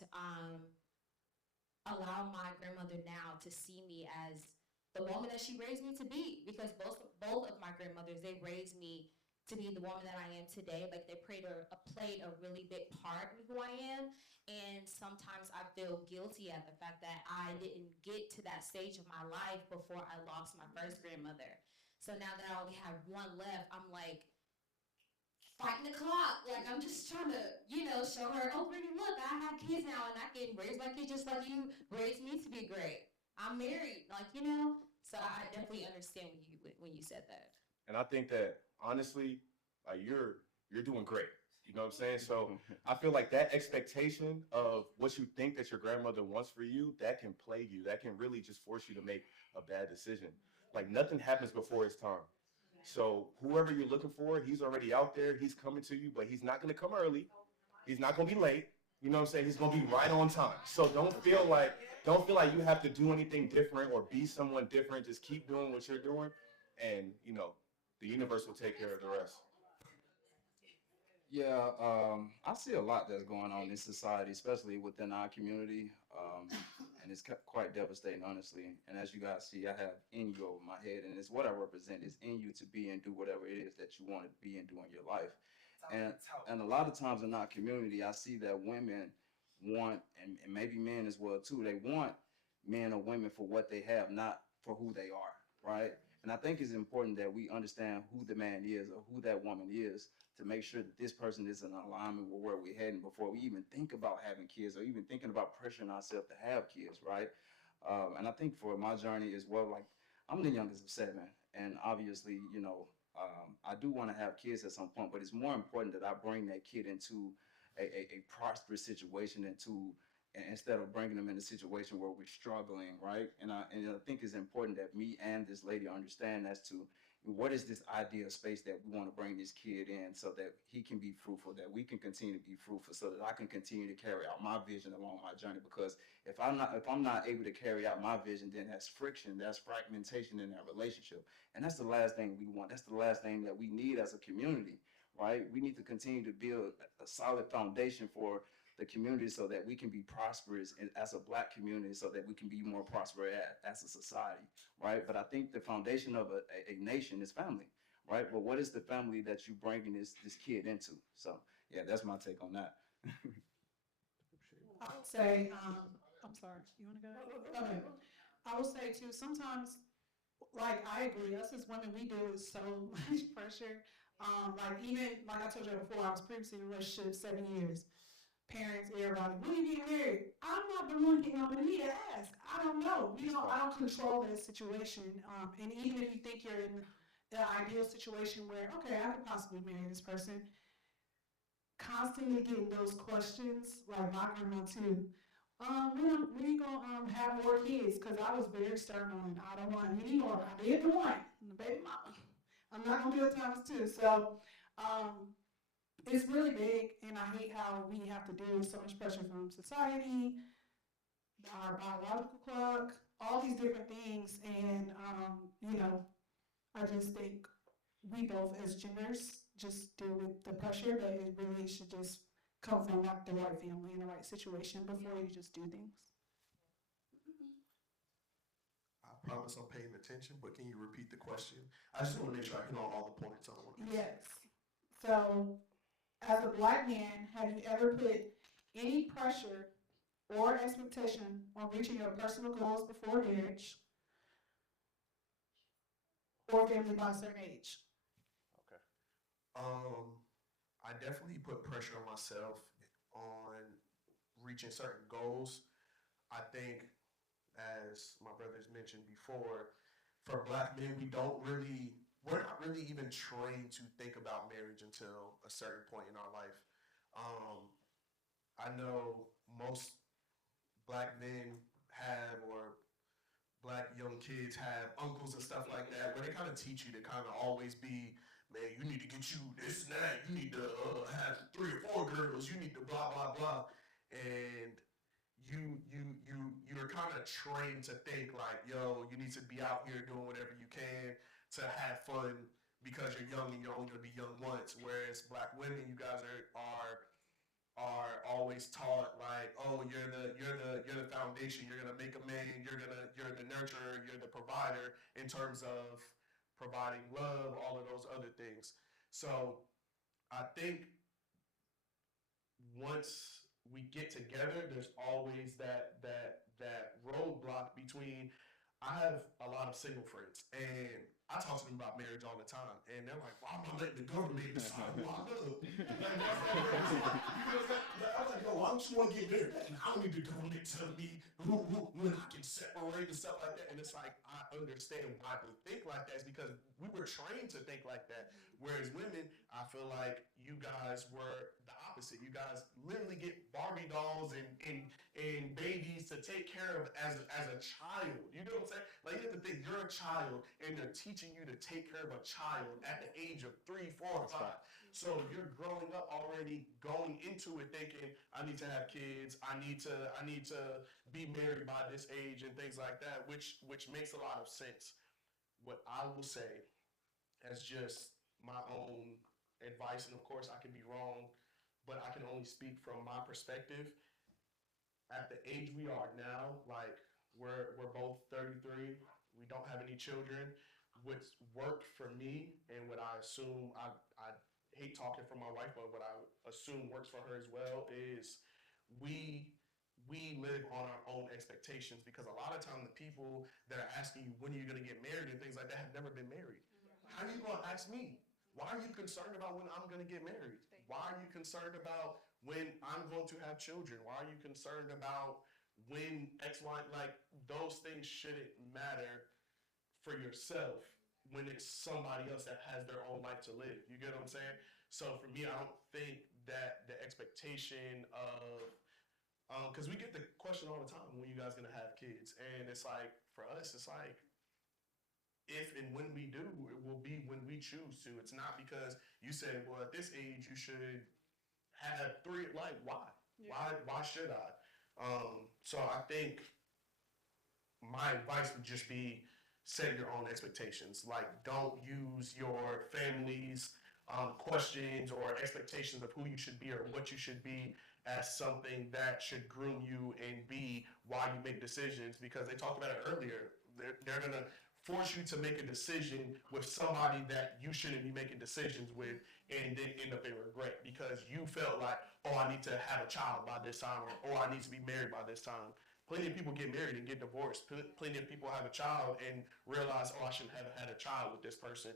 allow my grandmother now to see me as the woman that she raised me to be, because both of my grandmothers, they raised me to be the woman that I am today. Like, they played a really big part in who I am. And sometimes I feel guilty at the fact that I didn't get to that stage of my life before I lost my first grandmother. So now that I only have one left, I'm like fighting the clock. Like, I'm just trying to, show her, oh, Brittany, look, I have kids now and I can raise my kids just like you raised me to be great. I'm married, So I definitely understand when you said that. And I think that, honestly, like, you're doing great. You know what I'm saying? So I feel like that expectation of what you think that your grandmother wants for you, that can plague you. That can really just force you to make a bad decision. Like, nothing happens before its time. So whoever you're looking for, he's already out there. He's coming to you, but he's not going to come early. He's not going to be late. You know what I'm saying? He's going to be right on time. So don't feel like you have to do anything different or be someone different. Just keep doing what you're doing, and the universe will take care of the rest. Yeah, I see a lot that's going on in society, especially within our community, and it's quite devastating, honestly. And as you guys see, I have in you over my head, and it's what I represent is in you to be and do whatever it is that you want to be and do in your life. And a lot of times in our community, I see that women want, and maybe men as well too, they want men or women for what they have, not for who they are, right? And I think it's important that we understand who the man is or who that woman is, to make sure that this person is in alignment with where we're heading before we even think about having kids or even thinking about pressuring ourselves to have kids, right? And I think for my journey as well, like, I'm the youngest of 7, and obviously, I do want to have kids at some point, but it's more important that I bring that kid into a prosperous situation instead of bringing them in a situation where we're struggling, right? And I think it's important that me and this lady understand as to, what is this ideal space that we want to bring this kid in so that he can be fruitful, that we can continue to be fruitful, so that I can continue to carry out my vision along my journey. Because if I'm not able to carry out my vision, then that's friction, that's fragmentation in that relationship. And that's the last thing we want. That's the last thing that we need as a community, right? We need to continue to build a solid foundation for the community so that we can be prosperous as a Black community, so that we can be more prosperous as a society, right? But I think the foundation of a nation is family, right? But what is the family that you bringing this kid into? So yeah, that's my take on that. I would say, I'm sorry, you want to go? Go ahead. I would say too, sometimes, like I agree, us as women, we deal with so much pressure. Like even, like I told you before, I was previously in a relationship 7 years. Parents, everybody, when you get married, I'm not the one getting on the knee to ask. I don't know. I don't control that situation. And even if you think you're in the ideal situation where, okay, I could possibly marry this person, constantly getting those questions, like my grandma too. When you gonna have more kids? Because I was very stern on, I don't want any more. I did one, the baby mama. I'm not gonna do it times two. So, it's really big, and I hate how we have to deal with so much pressure from society, our biological clock, all these different things, and I just think we both as genders just deal with the pressure, but it really should just come from like the right family and the right situation before you just do things. I promise I'm paying attention, but can you repeat the question? I just want to make sure I hit on all the points. Yes. So, as a Black man, have you ever put any pressure or expectation on reaching your personal goals before marriage or family by a certain age? Okay. I definitely put pressure on myself on reaching certain goals. I think, as my brothers mentioned before, for Black men, we're not really even trained to think about marriage until a certain point in our life. I know most Black men have, or Black young kids have uncles and stuff like that, where they kind of teach you to kind of always be, man, you need to get you this and that, you need to have 3 or 4 girls, you need to blah, blah, blah. And you're kind of trained to think like, yo, you need to be out here doing whatever you can to have fun because you're young and you're only gonna be young once. Whereas Black women, you guys are always taught like, oh, you're the foundation. You're gonna make a man. You're the nurturer. You're the provider in terms of providing love, all of those other things. So I think once we get together, there's always that roadblock between. I have a lot of single friends, and I talk to them about marriage all the time, and they're like, "Why am I letting the government decide who I love?" I was like, "Yo, why don't you want to get married? I don't need the government telling me when I can separate and stuff like that." And it's like, I understand why they think like that. It's because we were trained to think like that. Whereas women, I feel like you guys were the opposite. You guys literally get Barbie dolls and babies to take care of as a child. You know what I'm saying? Like, you have to think you're a child and they're teaching you to take care of a child at the age of 3, 4, 5. So you're growing up already going into it thinking, I need to have kids, I need to be married by this age and things like that, which makes a lot of sense. What I will say as just my own advice, and of course I can be wrong, but I can only speak from my perspective. At the age we are now, like we're both 33, we don't have any children. What's worked for me and what I assume, I hate talking for my wife, but what I assume works for her as well is we live on our own expectations, because a lot of time the people that are asking you when are you going to get married and things like that have never been married. How are you going to ask me? Why are you concerned about when I'm going to get married? Why are you concerned about when I'm going to have children? Why are you concerned about when X, Y, like those things shouldn't matter for yourself when it's somebody else that has their own life to live. You get what I'm saying? So for me, I don't think that the expectation of, because we get the question all the time, when you guys gonna have kids? And it's like, for us, it's like, if and when we do, it will be when we choose to. It's not because you say, well, at this age you should have three. Like, why? Why should I? So I think my advice would just be set your own expectations. Like, don't use your family's questions or expectations of who you should be or what you should be as something that should groom you and be why you make decisions, because they talked about it earlier. They're going to force you to make a decision with somebody that you shouldn't be making decisions with, and then end up in regret because you felt like, oh, I need to have a child by this time, or oh, I need to be married by this time. Plenty of people get married and get divorced. Plenty of people have a child and realize, oh, I shouldn't have had a child with this person.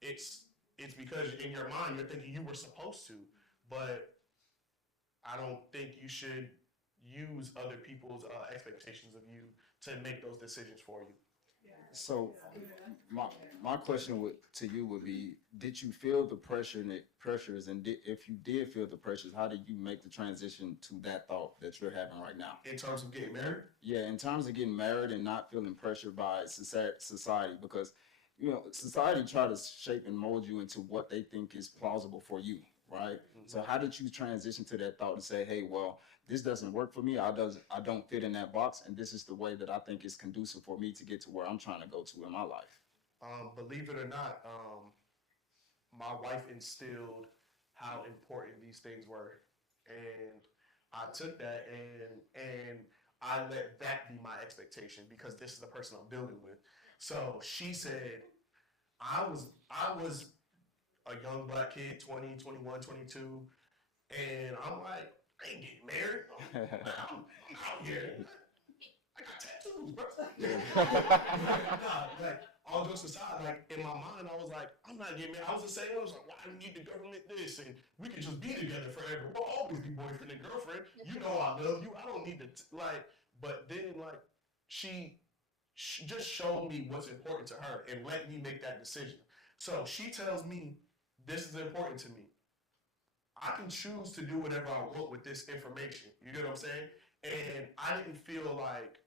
It's because in your mind you're thinking you were supposed to, but I don't think you should use other people's expectations of you to make those decisions for you. So my question to you would be, did you feel the pressures, and if you did feel the pressures, how did you make the transition to that thought that you're having right now? In terms of getting married? Yeah, in terms of getting married and not feeling pressured by society, because society try to shape and mold you into what they think is plausible for you, right? Mm-hmm. So how did you transition to that thought and say, hey, well, this doesn't work for me. I don't fit in that box, and this is the way that I think is conducive for me to get to where I'm trying to go to in my life. Believe it or not, my wife instilled how important these things were, and I took that and I let that be my expectation because this is the person I'm building with. So she said, I was a young black kid, 20, 21, 22, and I'm like, I ain't getting married. I'm out here. I got tattoos, bro. Nah, like, all jokes aside, like, in my mind, I was like, I'm not getting married. I was the same. I was like, why do we need the government this? And we could just be together forever. We'll always be boyfriend and girlfriend. You know I love you. I don't need to, but then, like, she just showed me what's important to her and let me make that decision. So she tells me, this is important to me. I can choose to do whatever I want with this information. You get what I'm saying? And I didn't feel like,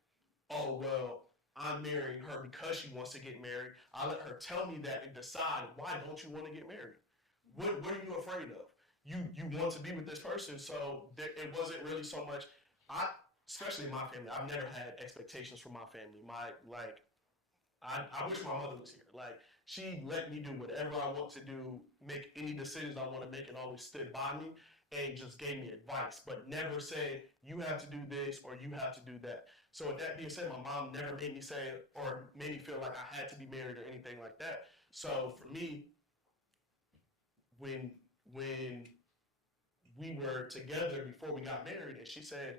oh, well, I'm marrying her because she wants to get married. I let her tell me that and decide, why don't you want to get married? What are you afraid of? You want to be with this person, so it wasn't really so much. Especially in my family, I've never had expectations from my family. I wish my mother was here. Like, she let me do whatever I want to do, make any decisions I want to make, and always stood by me and just gave me advice, but never said, you have to do this or you have to do that. So with that being said, my mom never made me say or made me feel like I had to be married or anything like that. So for me, when we were together before we got married and she said,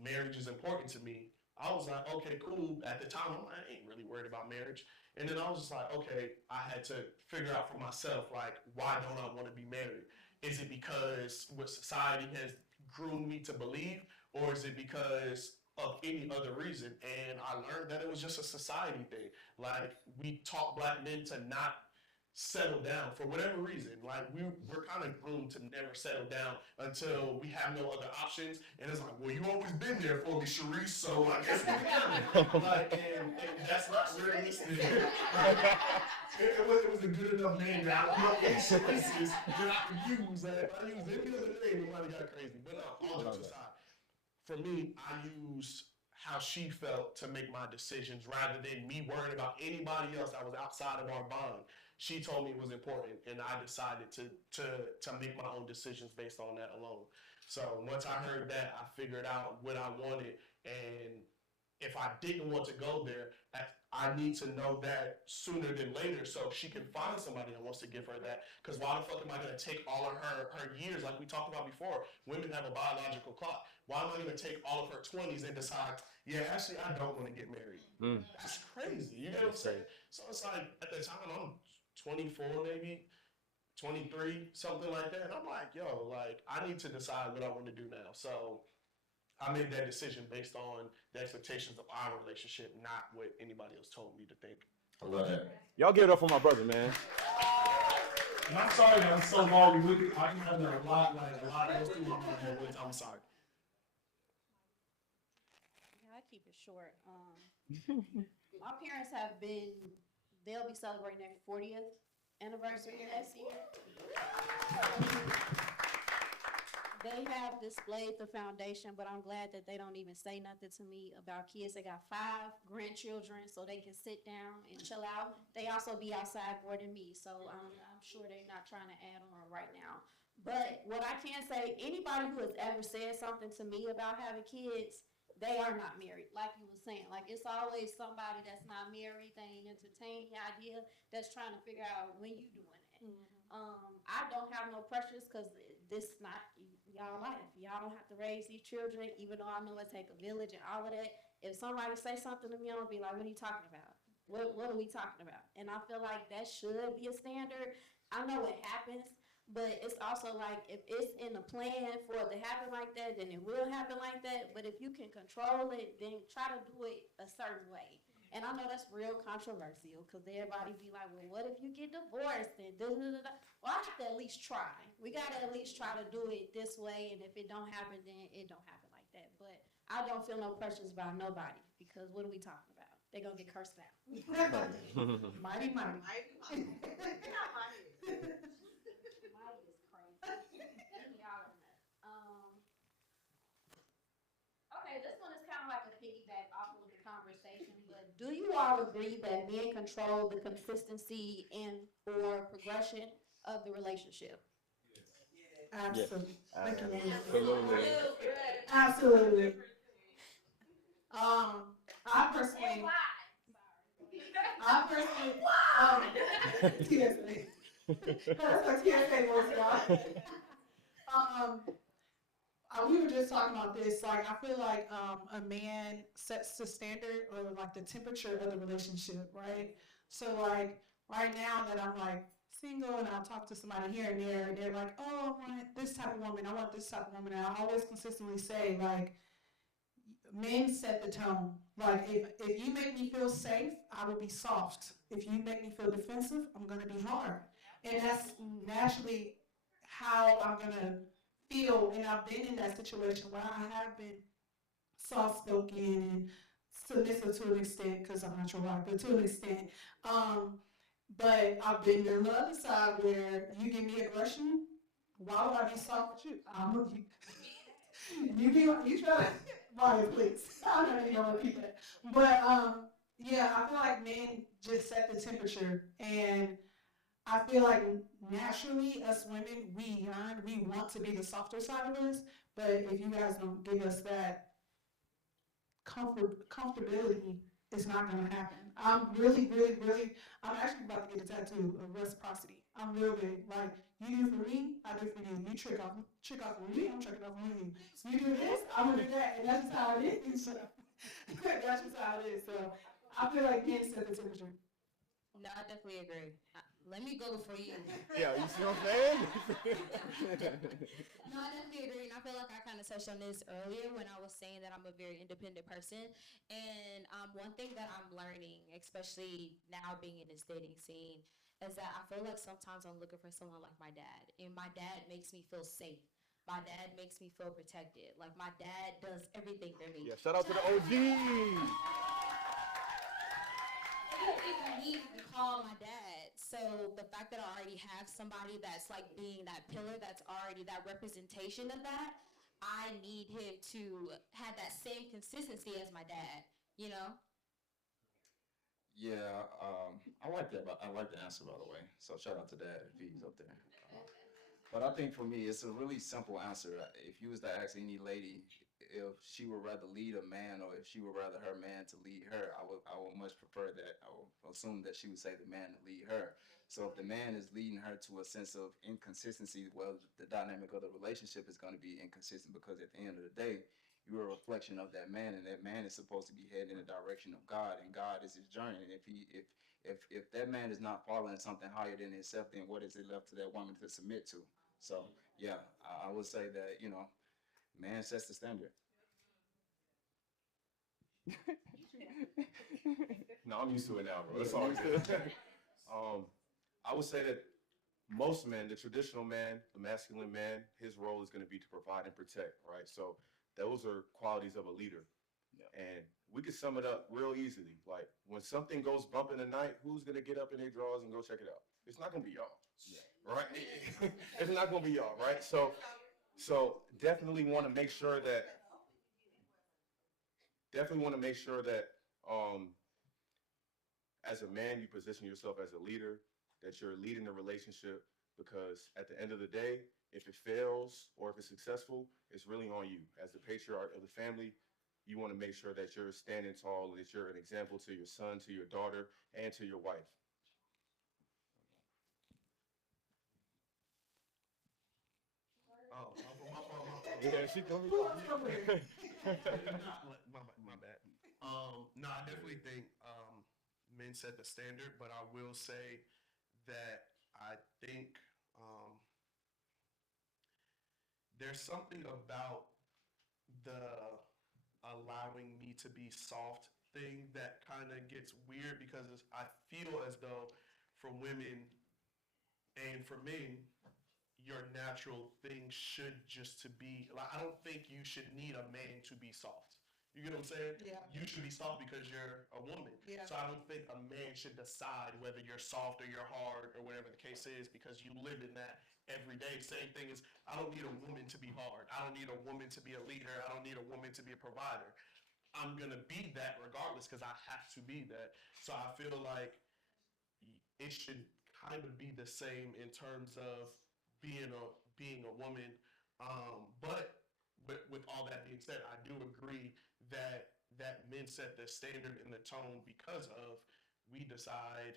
marriage is important to me, I was like, okay, cool. At the time, I ain't really worried about marriage. And then I was just like, okay, I had to figure out for myself, like, why don't I want to be married? Is it because what society has groomed me to believe, or is it because of any other reason? And I learned that it was just a society thing. Like, we taught black men to not settle down for whatever reason. Like, we're kind of groomed to never settle down until we have no other options. And it's like, well, you always been there for me, Sharice, so I guess we're together. Like, and that's not realistic. It was a good enough name that I don't know any Sharices that I could use. Like, if I used any other name, it might have got crazy. But all jokes aside, for me, I used how she felt to make my decisions rather than me worrying about anybody else that was outside of our bond. She told me it was important, and I decided to make my own decisions based on that alone. So once I heard that, I figured out what I wanted, and if I didn't want to go there, I need to know that sooner than later so she can find somebody that wants to give her that. Because why the fuck am I going to take all of her years, like we talked about before? Women have a biological clock. Why am I going to take all of her 20s and decide, yeah, actually, I don't want to get married? That's crazy. You know what I'm saying? So it's like, at the time, I'm 24 maybe, 23, something like that. And I'm like, yo, like, I need to decide what I want to do now. So I made that decision based on the expectations of our relationship, not what anybody else told me to think. I love that. Y'all give it up for my brother, man. And I'm sorry that I'm so long-winded. I can have a lot of those things in my head. I'm sorry. Yeah, I keep it short. My parents have been they'll be celebrating their 40th anniversary next year. They have displayed the foundation, but I'm glad that they don't even say nothing to me about kids. They got 5 grandchildren, so they can sit down and chill out. They also be outside more than me, so I'm sure they're not trying to add on right now. But what I can say, anybody who has ever said something to me about having kids, they are not married, like you were saying. Like, it's always somebody that's not married, they ain't entertaining the idea, that's trying to figure out when you doing it. I don't have no pressures because this not y'all life. Y'all don't have to raise these children, even though I know it take a village and all of that. If somebody say something to me, I'm gonna be like, what are you talking about? What are we talking about? And I feel like that should be a standard. I know it happens, but it's also like, if it's in the plan for it to happen like that, then it will happen like that. But if you can control it, then try to do it a certain way. And I know that's real controversial because everybody be like, well, what if you get divorced and da da da da. Well, I have to at least try. We gotta at least try to do it this way, and if it don't happen, then it don't happen like that. But I don't feel no pressures about nobody because what are we talking about? They gonna get cursed out. Mighty. Mighty is crazy. Y'all are nuts. Okay, this one is kind of like a piggyback off of the conversation, but do you all agree that men control the consistency and or progression of the relationship? Absolutely. Absolutely. Absolutely. I personally, TSA. That's what TSA was, y'all. We were just talking about this. Like, I feel like a man sets the standard or like the temperature of the relationship, right? So like right now that I'm like single and I'll talk to somebody here and there, and they're like, oh, I want this type of woman, I want this type of woman. And I always consistently say, like, men set the tone. Like, if you make me feel safe, I will be soft. If you make me feel defensive, I'm gonna be hard. And that's naturally how I'm gonna feel. And I've been in that situation where I have been soft-spoken and submissive to an extent, because I'm not your wife, but to an extent. But I've been on the other side where you give me aggression, why would I be soft with you? You try to, Mario, please. I don't even know what people. But yeah, I feel like men just set the temperature, and I feel like naturally, us women, we want to be the softer side of us, but if you guys don't give us that comfortability, it's not going to happen. I'm really, I'm actually about to get a tattoo of reciprocity. I'm real big. Like, you do for me, I do for you. You trick off on me, I'm tricking off on you. So you do this, I'm going to do that, and that's just how it is. So, that's just how it is. So I feel like men set the temperature. No, I definitely agree. Let me go before you. Yeah, you see what I'm saying? No, I definitely agree. And I feel like I kind of touched on this earlier when I was saying that I'm a very independent person. And one thing that I'm learning, especially now being in this dating scene, is that I feel like sometimes I'm looking for someone like my dad. And my dad makes me feel safe. My dad makes me feel protected. Like, my dad does everything for me. Yeah, shout out to the OG. I don't even need to call my dad. So the fact that I already have somebody that's like being that pillar, that's already that representation of that, I need him to have that same consistency as my dad, you know? Yeah, I like that. I like the answer, by the way. So shout out to Dad if he's up there. But I think for me, it's a really simple answer. If you was to ask any lady if she would rather lead a man or if she would rather her man to lead her, I would much prefer that. I would assume that she would say the man to lead her. So if the man is leading her to a sense of inconsistency, well, the dynamic of the relationship is going to be inconsistent, because at the end of the day, you're a reflection of that man, and that man is supposed to be heading in the direction of God, and God is his journey. And if that man is not following something higher than himself, then what is it left to that woman to submit to? So yeah, I would say that, man sets the standard. No, I'm used to it now, bro. It's all good. I would say that most men, the traditional man, the masculine man, his role is going to be to provide and protect, right? So those are qualities of a leader. And we can sum it up real easily. Like when something goes bump in the night, who's gonna get up in their drawers and go check it out? It's not gonna be y'all, right? It's not gonna be y'all, right? So definitely want to make sure that as a man, you position yourself as a leader, that you're leading the relationship, because at the end of the day, if it fails or if it's successful, it's really on you. As the patriarch of the family, you want to make sure that you're standing tall, that you're an example to your son, to your daughter, and to your wife. Oh, my fault. Yeah, she coming. My bad. No, I definitely think men set the standard, but I will say that I think there's something about the allowing me to be soft thing that kind of gets weird, because I feel as though for women and for men, your natural thing should just to be like, I don't think you should need a man to be soft. You get what I'm saying? Yeah. You should be soft because you're a woman. Yeah. So I don't think a man should decide whether you're soft or you're hard or whatever the case is, because you live in that every day. Same thing is, I don't need a woman to be hard. I don't need a woman to be a leader. I don't need a woman to be a provider. I'm gonna be that regardless because I have to be that. So I feel like it should kind of be the same in terms of being a woman. But with all that being said, I do agree that men set the standard and the tone because of, we decide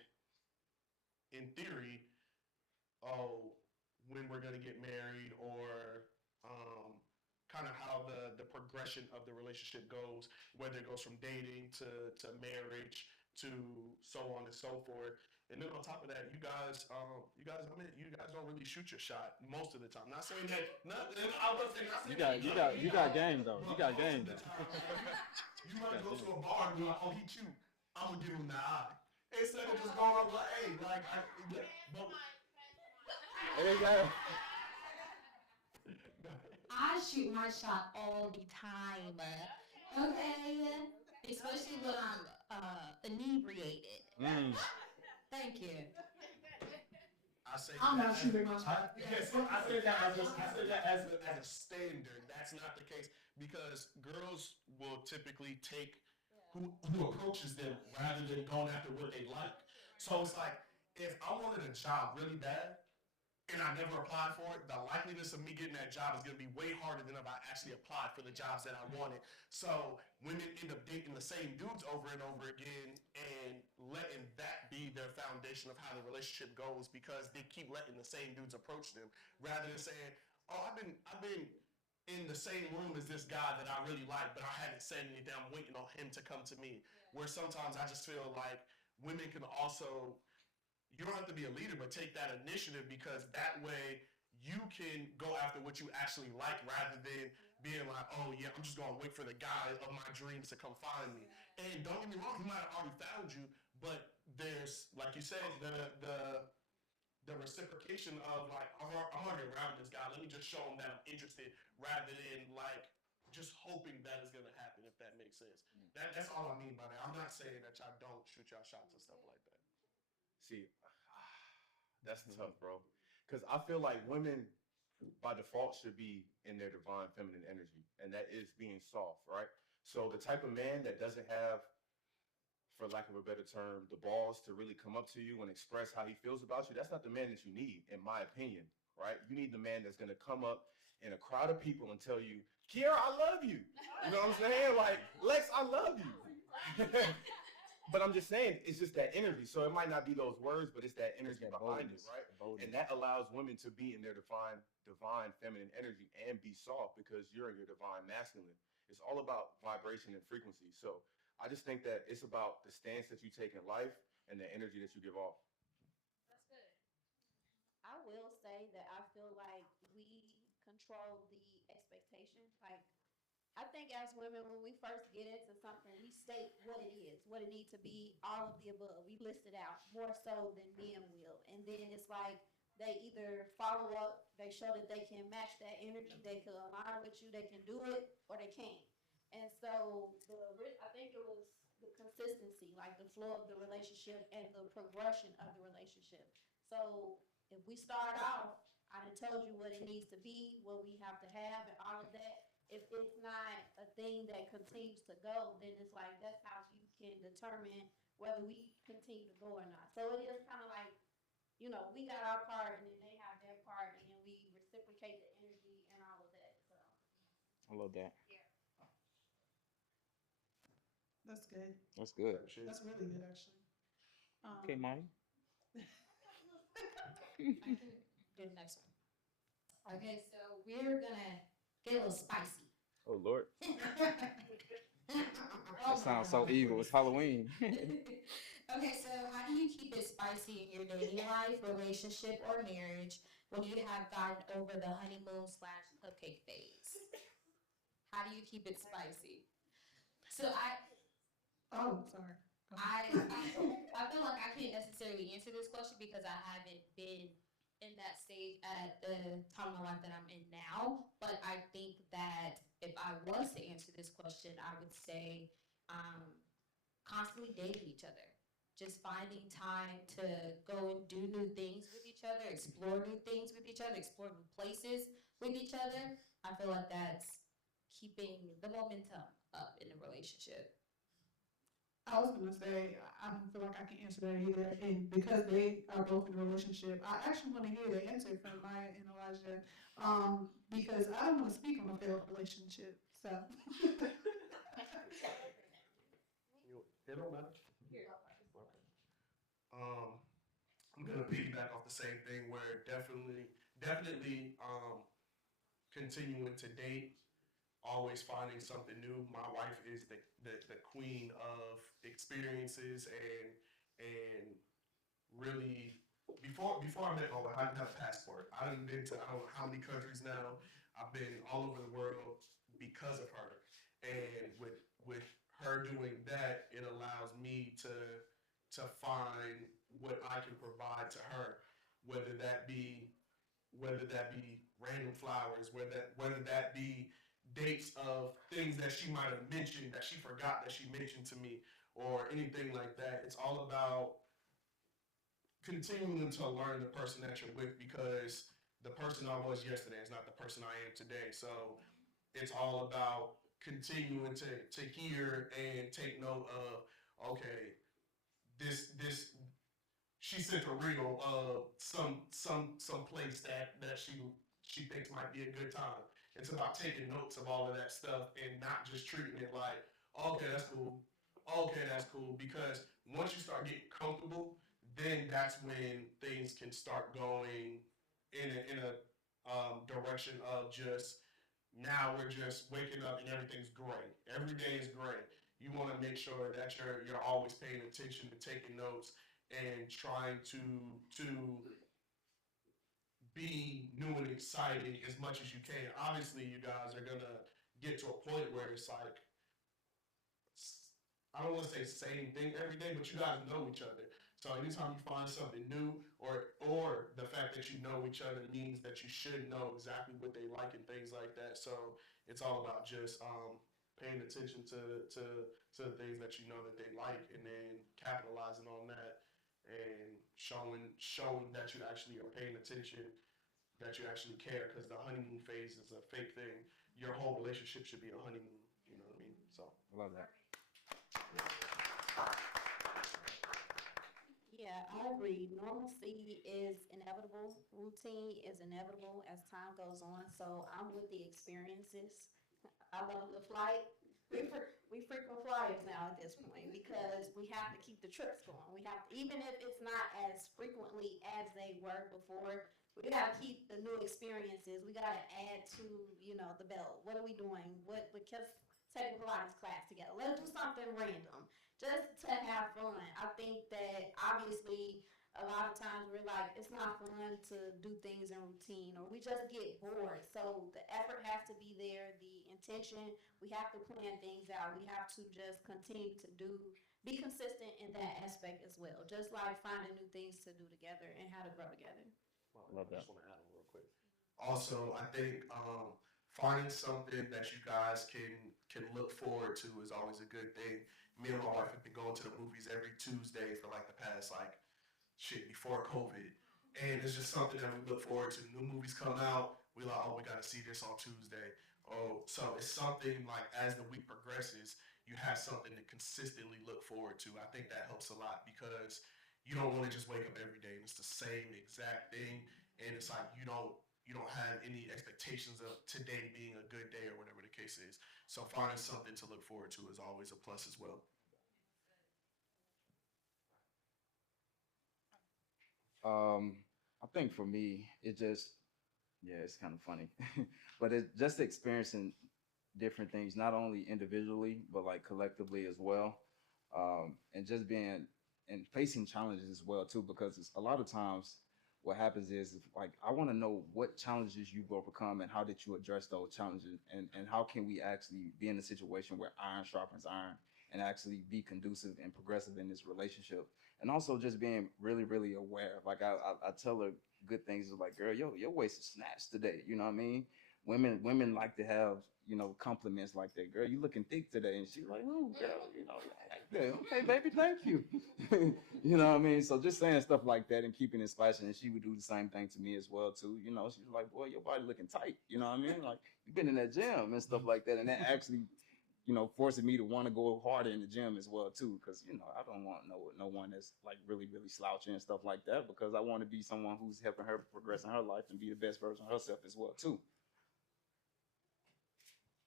in theory, when we're going to get married, or kind of how the progression of the relationship goes, whether it goes from dating to marriage to so on and so forth. And then on top of that, you guys don't really shoot your shot most of the time. Not saying that. You got game though. You got game though. You might go to a bar and be like, oh, he cute. I'm gonna give him the eye. Instead of just going up like, hey, like, I shoot my shot all the time. Okay? Especially when I'm inebriated. Thank you. I'm not shooting my shot. Yes, I said that as a standard. That's not the case, because girls will typically take who approaches them rather than going after what they like. So it's like, if I wanted a job really bad and I never applied for it, the likeliness of me getting that job is going to be way harder than if I actually applied for the jobs that I wanted. So women end up dating the same dudes over and over again and letting that be their foundation of how the relationship goes, because they keep letting the same dudes approach them rather than saying, oh, I've been in the same room as this guy that I really like, but I haven't said anything. I'm waiting on him to come to me. Where sometimes I just feel like women can also, you don't have to be a leader, but take that initiative, because that way you can go after what you actually like rather than being like, oh yeah, I'm just gonna wait for the guy of my dreams to come find me. And don't get me wrong, he might have already found you, but there's, like you said, the reciprocation of like, I'm already around this guy, let me just show him that I'm interested, rather than like just hoping that is gonna happen, if that makes sense. That's all I mean by that. I'm not saying that y'all don't shoot y'all shots and stuff like that. See, that's tough, bro. Because I feel like women, by default, should be in their divine feminine energy, and that is being soft, right? So the type of man that doesn't have, for lack of a better term, the balls to really come up to you and express how he feels about you, that's not the man that you need, in my opinion, right? You need the man that's going to come up in a crowd of people and tell you, Kiera, I love you. You know what I'm saying? Like, Lex, I love you. But I'm just saying, it's just that energy. So it might not be those words, but it's that energy behind it, right? And that allows women to be in their divine feminine energy and be soft, because you're in your divine masculine. It's all about vibration and frequency. So I just think that it's about the stance that you take in life and the energy that you give off. That's good. I will say that I feel like we control the expectation. Like, I think as women, when we first get into something, we state what it is, what it needs to be, all of the above. We list it out more so than men will. And then it's like they either follow up, they show that they can match that energy, they can align with you, they can do it, or they can't. And so I think it was the consistency, like the flow of the relationship and the progression of the relationship. So if we start off, I done told you what it needs to be, what we have to have, and all of that. If it's not a thing that continues to go, then it's like that's how you can determine whether we continue to go or not. So it is kind of like, you know, we got our part and then they have their part, and then we reciprocate the energy and all of that. So I love that. yeah. That's good. That's good. That's really good, actually. Okay, Molly. I can do the next one. Okay, so we're gonna get a little spicy. Oh Lord, Oh that sounds so evil. It's Halloween. Okay, so how do you keep it spicy in your dating life, relationship, or marriage when you have gotten over the honeymoon / cupcake phase? How do you keep it spicy? So Oh, sorry. Go ahead. I feel like I can't necessarily answer this question because I haven't been in that stage at the time of my life that I'm in now. But I think that if I was to answer this question, I would say constantly dating each other. Just finding time to go and do new things with each other, explore new things with each other, explore new places with each other. I feel like that's keeping the momentum up in the relationship. I was gonna say I don't feel like I can answer that either, and because they are both in a relationship, I actually want to hear the answer from Maya and Elijah, because I don't want to speak on a failed relationship. So It don't matter. I'm gonna piggyback off the same thing where definitely continuing to date, always finding something new. My wife is the queen of experiences and really before I met my wife, I didn't have a passport. I've been to I don't know how many countries now. I've been all over the world because of her. And with her doing that, it allows me to find what I can provide to her, whether that be random flowers, whether that be dates of things that she might have mentioned that she forgot that she mentioned to me, or anything like that. It's all about continuing to learn the person that you're with, because the person I was yesterday is not the person I am today. So it's all about continuing to hear and take note of, okay, this she sent a reel of some place that she thinks might be a good time. It's about taking notes of all of that stuff and not just treating it like, okay, that's cool. Okay, that's cool. Because once you start getting comfortable, then that's when things can start going in a direction of just, now we're just waking up and everything's great. Every day is great. You want to make sure that you're always paying attention to taking notes and trying to be new and exciting as much as you can. Obviously, you guys are gonna get to a point where it's like, I don't want to say same thing every day, but you guys know each other. So anytime you find something new, or the fact that you know each other means that you should know exactly what they like and things like that. So it's all about just paying attention to the things that you know that they like, and then capitalizing on that and showing that you actually are paying attention, that you actually care. Because the honeymoon phase is a fake thing. Your whole relationship should be a honeymoon. You know what I mean? So I love that. Yeah, I agree. Normalcy is inevitable. Routine is inevitable as time goes on. So I'm with the experiences. I love the flight. We frequent flyers now at this point because we have to keep the trips going. We have to, even if it's not as frequently as they were before, we got to keep the new experiences. We got to add to, the belt. What are we doing? Because take a Pilates class together. Let's do something random just to have fun. I think that obviously a lot of times we're like, it's not fun to do things in routine, or we just get bored. So the effort has to be there, the intention, we have to plan things out. We have to just continue to be consistent in that aspect as well. Just like finding new things to do together and how to grow together. I just want to add real quick. Also, I think finding something that you guys can look forward to is always a good thing. Me and my wife have been going to the movies every Tuesday for like the past before COVID. And it's just something that we look forward to. New movies come out, we like, oh, we gotta see this on Tuesday. Oh, so it's something like as the week progresses, you have something to consistently look forward to. I think that helps a lot because you don't want to just wake up every day and it's the same exact thing. And it's like you don't have any expectations of today being a good day or whatever the case is. So finding something to look forward to is always a plus as well. I think for me, it's kind of funny, but it's just experiencing different things, not only individually, but like collectively as well. And just being and facing challenges as well too, because it's, a lot of times what happens is like, I want to know what challenges you've overcome and how did you address those challenges and how can we actually be in a situation where iron sharpens iron and actually be conducive and progressive in this relationship. And also just being really, really aware. Like I tell her good things is like, girl, your waist is snatched today. You know what I mean? Women like to have, compliments like that. Girl, you looking thick today. And she's like, oh, girl, okay, baby, thank you. You know what I mean? So just saying stuff like that and keeping it spicy. And she would do the same thing to me as well, too. She's like, boy, your body looking tight. You know what I mean? Like, you've been in that gym and stuff like that. And that actually forcing me to want to go harder in the gym as well too, because I don't want no one that's like really really slouching and stuff like that, because I want to be someone who's helping her progress in her life and be the best version of herself as well too.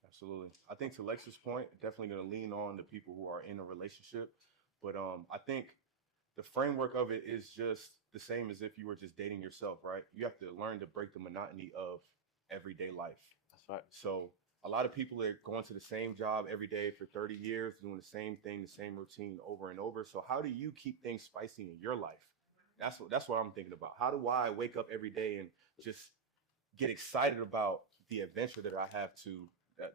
Absolutely. I think to Lex's point, definitely going to lean on the people who are in a relationship, but I think the framework of it is just the same as if you were just dating yourself, right? You have to learn to break the monotony of everyday life. That's right. So a lot of people are going to the same job every day for 30 years, doing the same thing, the same routine over and over. So how do you keep things spicy in your life? That's what I'm thinking about. How do I wake up every day and just get excited about the adventure that I have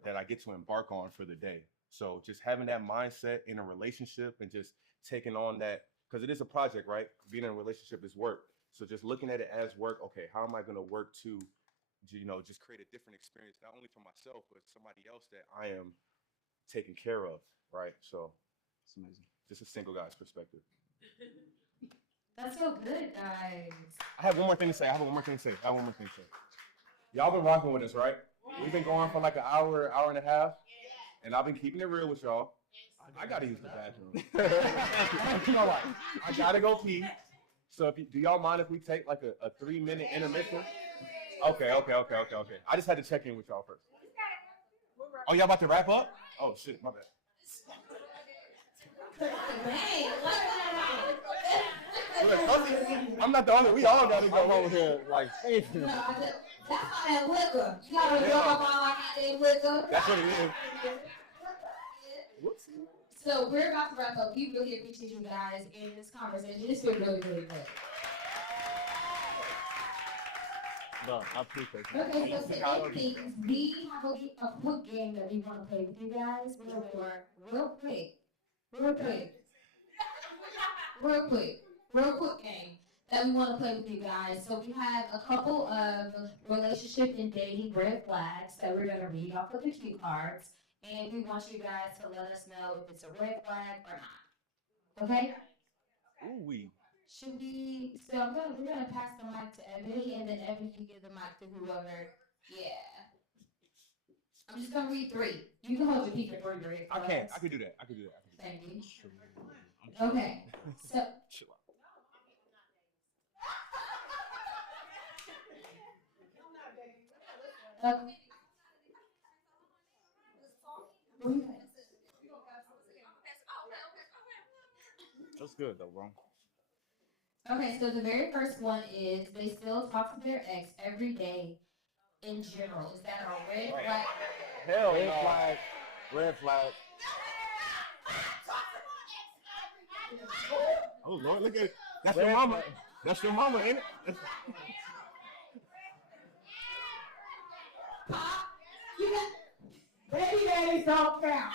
that I get to embark on for the day? So just having that mindset in a relationship and just taking on that, because it is a project, right? Being in a relationship is work. So just looking at it as work. Okay, how am I going to work to just create a different experience, not only for myself, but somebody else that I am taking care of, right? So it's amazing. Just a single guy's perspective. That's so good, guys. I have one more thing to say. Y'all been rocking with us, right? We've been going for like an hour and a half, and I've been keeping it real with y'all. I gotta use the bathroom. You know what? I gotta go pee. So do y'all mind if we take like a 3-minute intermission? Okay. I just had to check in with y'all first. Oh, y'all about to wrap up? Oh shit, my bad. Look, I'm not the only. We all gotta go home here. Like, hey. That's all that liquor. You gotta go up all like that liquor. That's what it is. Whoops. So we're about to wrap up. We really appreciate you guys in this conversation. It's been really, really good. No, I appreciate it. Okay, so today, things, we have a quick game that we want to play with you guys. Real quick game that we want to play with you guys. So we have a couple of relationship and dating red flags that we're going to read off of the cue cards. And we want you guys to let us know if it's a red flag or not. Okay? Ooh wee. Should we? So we're gonna pass the mic to Ebony, and then Ebony, you give the mic to whoever. Yeah. I'm just gonna read 3. You can hold your peek for 3 red I flags. can do that. Thank you. Okay. So. Chill out. Okay. That's good though, bro. Okay, so the very first one is they still talk to their ex every day in general. Is that a red flag? Hell red flag. Red flag. Oh Lord, look at it. That's your mama. That's your mama, ain't it? Pop, you got baby daddies don't count.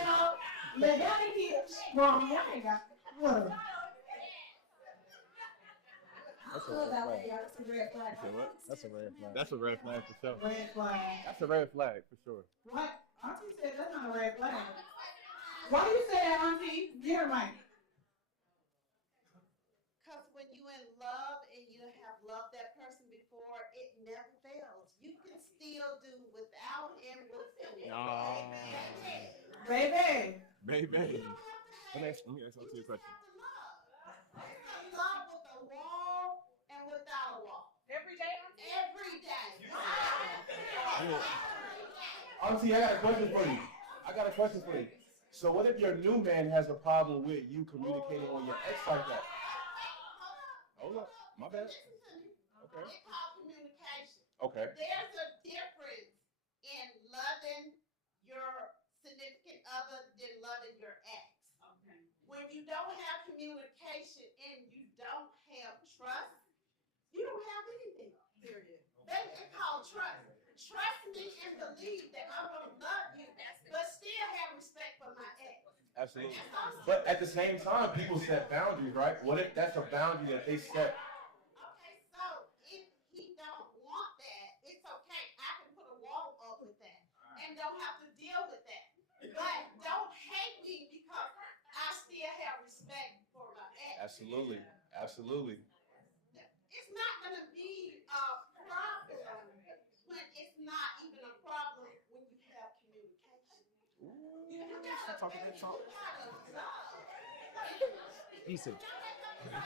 Well, the daddy kids wrong. I ain't got. Look. That's a red flag. Okay, what? That's a red flag. That's a red flag for sure. Red flag. That's a red flag for sure. What? Auntie said that's not a red flag. Why do you say that, Auntie? Get her mic. Because when you in love and you have loved that person before, it never fails. You can still do without and with them. No. Baby. Baby. Let me ask you a question. It's a love with a wall and without a wall. Every day, Auntie? Every day. Auntie, I got a question for you. So what if your new man has a problem with you communicating on your ex like that? Hold up, my bad. Okay. It's called communication. Okay. There's a difference in loving your significant other than loving your ex. Okay. When you don't have communication and you don't have trust, you don't have anything. Period. It's called trust. Trust me and believe that I'm going to love you, but still have respect for my ex. Absolutely. But at the same time, people set boundaries, right? What if that's a boundary that they set? Okay, so if he don't want that, it's okay. I can put a wall up with that and don't have to deal with that. But don't hate me because I still have respect for my ex. Absolutely. Absolutely. It's not going to be a problem when it's not even a problem when you have communication. Talking that talk. Decent. I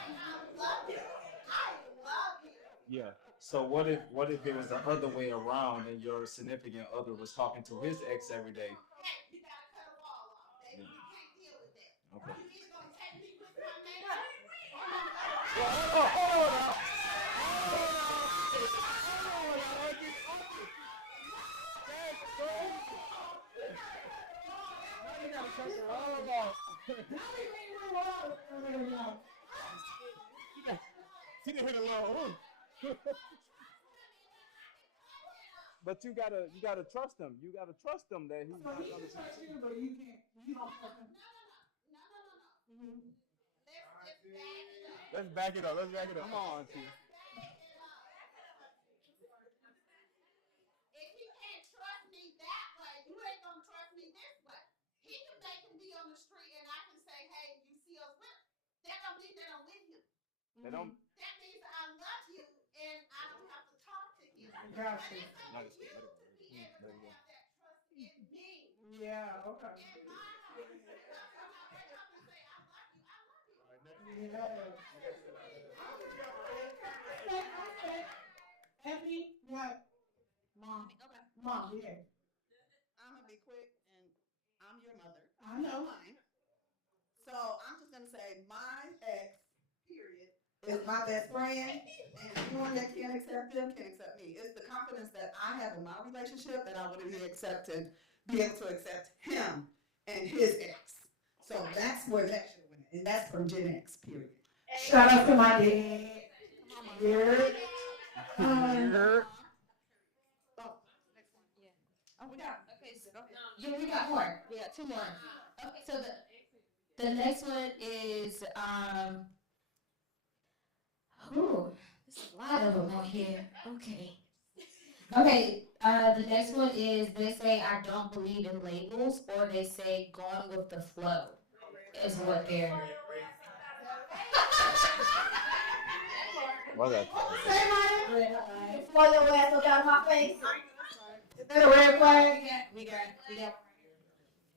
love you. I love you. Yeah. So what if it was the other way around and your significant other was talking to his ex every day? Hey, you gotta cut a wall off, baby. You can't deal with that. Okay. You either gonna take me with my man. She didn't hit a low. But you gotta trust him. You gotta trust him that he's not gonna. Trust you, but you can't. You don't trust him. No. Let's back it up. Come on, T. If he can't trust me that way, you ain't gonna trust me this way. He can make him be on the street and I can say, hey, you see us with him. That don't mean that I'm with him. They don't. That means I love you and I don't have to talk to you. Gotcha. But it's up to you to be able to have that trust in me. Yeah, okay. In my heart. When I wake up and say, I love you, I love you. Ebony, what? Mom. Okay. Mom, yeah. I'm gonna be quick, and I'm your mother. I know. Mine. So I'm just gonna say my ex, period, is my best friend, and anyone that can't accept him can accept me. It's the confidence that I have in my relationship that I want to be able to accept him and his ex. So that's where that should win, and that's from Gen X, period. Shout out to my dad. Here. Oh, we got. Okay, so yeah, we got more. We got two more. Okay, so the next one is there's a lot of them on here. Okay. Okay, the next one is they say I don't believe in labels, or they say going with the flow is what they're. What's that? Say my Red flag. Throw your ass up out of my face. Is that a red flag? We got.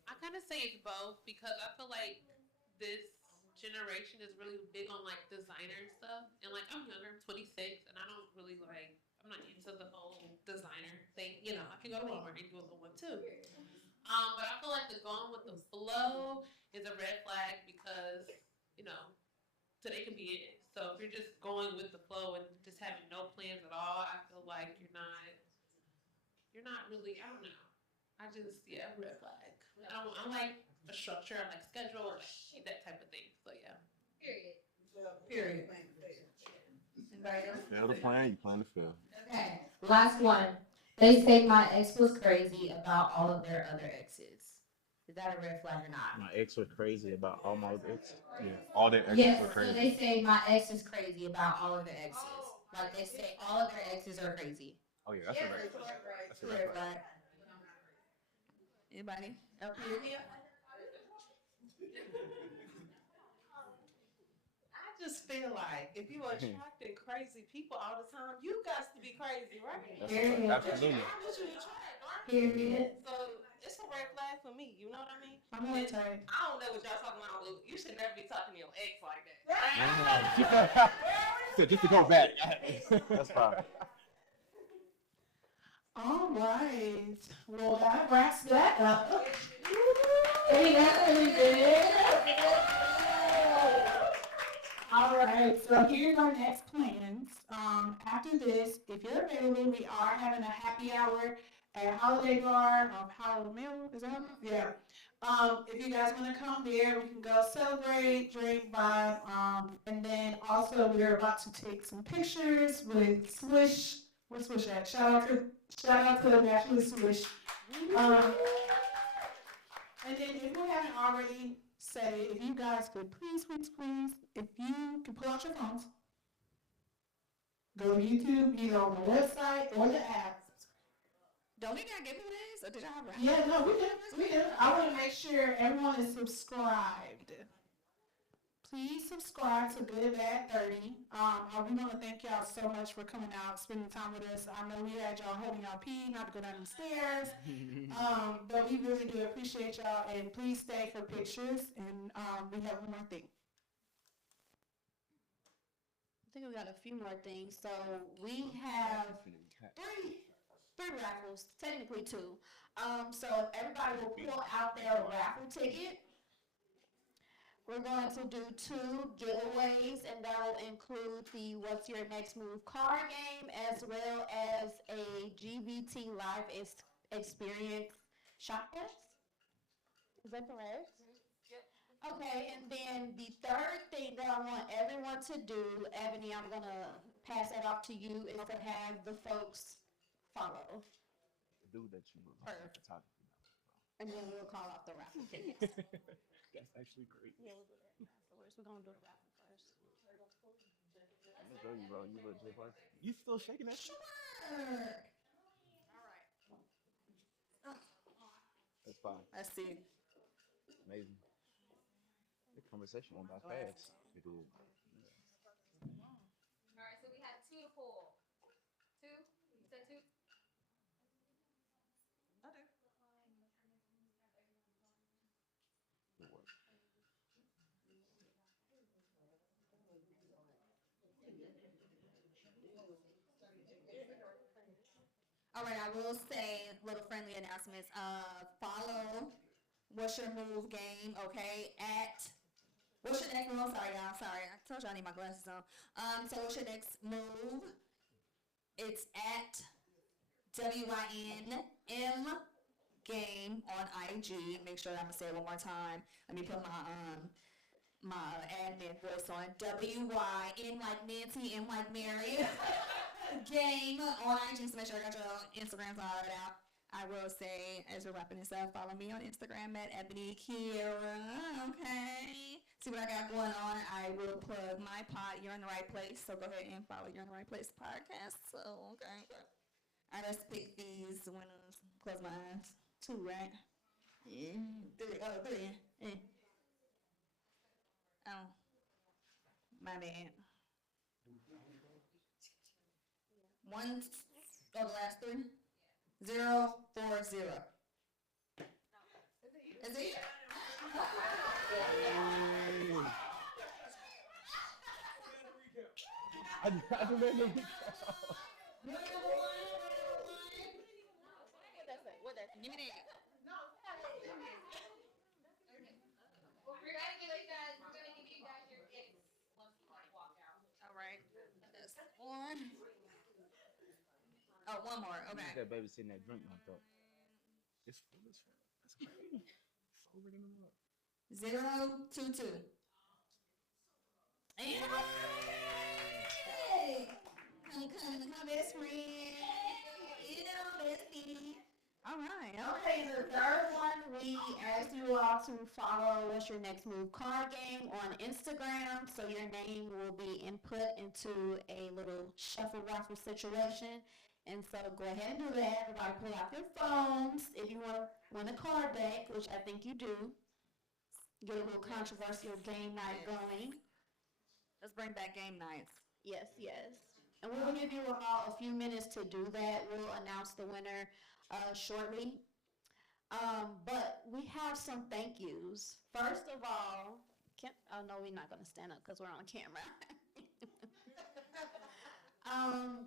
I kind of say it's both because I feel like this generation is really big on like designer and stuff. And like I'm younger, I'm 26, and I don't really like, I'm not into the whole designer thing. You know, I can go to Walmart and do a little one too. But I feel like the going with the flow is a red flag because, you know, today can be it. So if you're just going with the flow and just having no plans at all, I feel like you're not really, I don't know. I just, red flag. I like a structure, I like schedule, like that type of thing. So yeah. Period. Fail the plan, you plan to fail. Okay, last one. They say my ex was crazy about all of their other exes. Is that a red flag or not? My ex was crazy about all my exes. Yeah, all their exes Yes, were so crazy. they say my ex is crazy about all of their exes. Like they say all of their exes are crazy. Oh yeah, that's a red flag. That's a red flag. Anybody? I just feel like if you attracting crazy people all the time, you got to be crazy, right? Absolutely. That's what you attract, right? Period. So it's a red flag for me. You know what I mean? I'm gonna tell you. I don't know what y'all talking about, but you should never be talking to your ex like that. So just to go back. That's fine. All right. Well, that wraps that up. All right, so here's our next plans. After this, if you're available, we are having a happy hour at Holiday Bar of Howell Mill. Is that? Yeah. If you guys want to come there, we can go celebrate, drink, vibe, and then also we're about to take some pictures with Swish. Where's Swish at? Shout out to Naturally Swish. And then if we haven't already said it, if you guys could please, if you can pull out your phones, go to YouTube, either on the website or the app. Don't we got giveaways? Or did y'all have Yeah, no, we do. I want to make sure everyone is subscribed. Please subscribe to Good and Bad 30. We want to thank y'all so much for coming out, spending time with us. I know we had y'all holding y'all pee, not to go down the stairs. But we really do appreciate y'all, and please stay for pictures. And we have one more thing. I think we got a few more things. So we have three raffles, technically two. So everybody will pull out their raffle ticket. We're going to do 2 giveaways, and that will include the What's Your Next Move card game, as well as a GBT Live Experience shop test. Is that correct? Yep. Okay, and then the third thing that I want everyone to do, Ebony, I'm going to pass that off to you, is to have the folks follow. The dude that you were photography. And then we'll call off the raffle tickets. That's actually great. Yeah, we'll do that afterwards. We're going to do the raffle first. I'm gonna show you, bro. You look just like. You still shaking that shit? Sure. All right. That's fine. Let's see. Amazing. The conversation went by fast. It did. All right, so we had 2 to pull. 2? You said 2? Good work. All right, I will say little friendly announcements. Follow What's Your Move game, okay? At What's Your Next Move? Sorry, y'all. Sorry, I told y'all I need my glasses on. So What's Your Next Move? It's at WYNM game on IG. Make sure I'm gonna say it one more time. Let me put my admin voice on. WYN like Nancy, M like Mary. Game on IG, so make sure I got your Instagrams all out. I will say, as we're wrapping this up, follow me on Instagram at Ebony Kiara. Okay. See what I got going on. I will plug my pod. You're in the right place. So go ahead and follow You're in the Right Place podcast. So, okay. All right, let's pick these winners. Close my eyes. 2, right? Yeah. 3. Oh, 3. Yeah. Oh. My bad. 1, the last 3. 0, 4, 0. Is it? I just made them. Give me that. We're gonna give you guys your gifts once you walk out. All right. That's 1. Oh, 1 more. Okay. That baby sitting that drink like that. It's full as fuck. That's crazy. Over in the mug. 0, 2, 2. Hey! Come, best friend. You know, bestie. All right. Okay, the third one we ask you all to follow What's Your Next Move card game on Instagram, so your name will be input into a little shuffle raffle situation. And so go ahead and do that. Everybody pull out your phones if you want to win a card back, which I think you do. Get a little controversial game night going. Let's bring back game nights. Yes, yes. And we will give you all a few minutes to do that. We'll announce the winner shortly. But we have some thank yous. First of all, oh no, we're not going to stand up because we're on camera.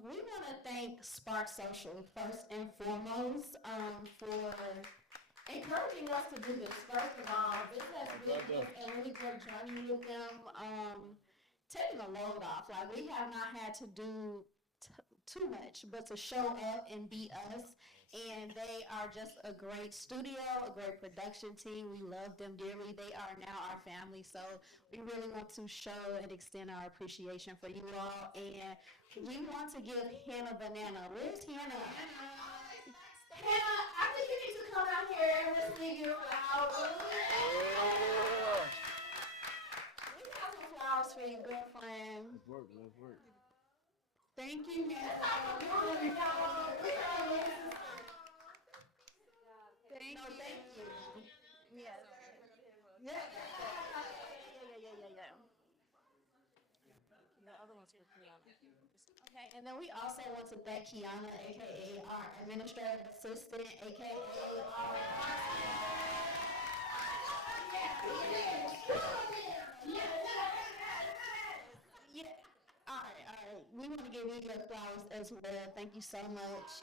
We want to thank Spark Social first and foremost for encouraging us to do this. First of all, this has been a really great journey with them. Taking a load off. Like, we have not had to do too much, but to show up and be us. And they are just a great studio, a great production team. We love them dearly. They are now our family. So we really want to show and extend our appreciation for you all. And we want to give Hannah Banana. Where's Hannah? Hannah, I think you need to come out here and let's give you a flower. We got some flowers for you, girlfriend. Let's work. Thank you, Hannah. Thank you. Yes. Yeah. The other one's for Kiana. Okay, and then we also want to thank Kiana, aka our administrative assistant, aka our All right. We want to give you your flowers as well. Thank you so much.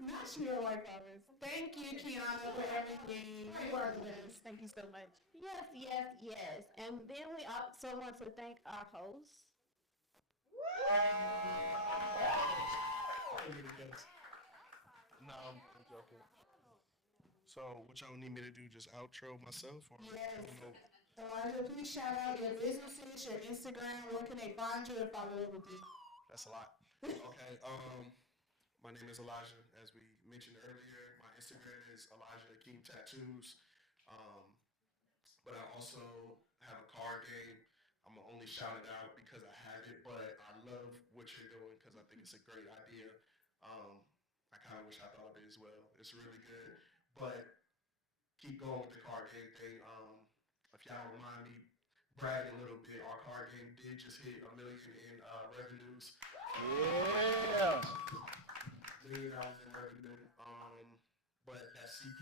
Not sure like flowers. Thank you, Kiana, for everything. Thank you so much. Yes. And then we also want to thank our hosts. No, I'm joking. So, what y'all need me to do? Just outro myself? Or Yes. Elijah, please shout out your businesses, your Instagram. Where can they find you and follow up with you? That's a lot. Okay. My name is Elijah. As we mentioned earlier, my Instagram is Elijah King Tattoos. But I also have a card game. I'm gonna only shout it out because I have it, but I love what you're doing because I think it's a great idea. I kind of wish I thought of it as well. It's really good, but keep going with the card game thing. If y'all don't mind me bragging a little bit, our card game did just hit $1 million in revenues. Yeah. $1 million in revenue. But that CP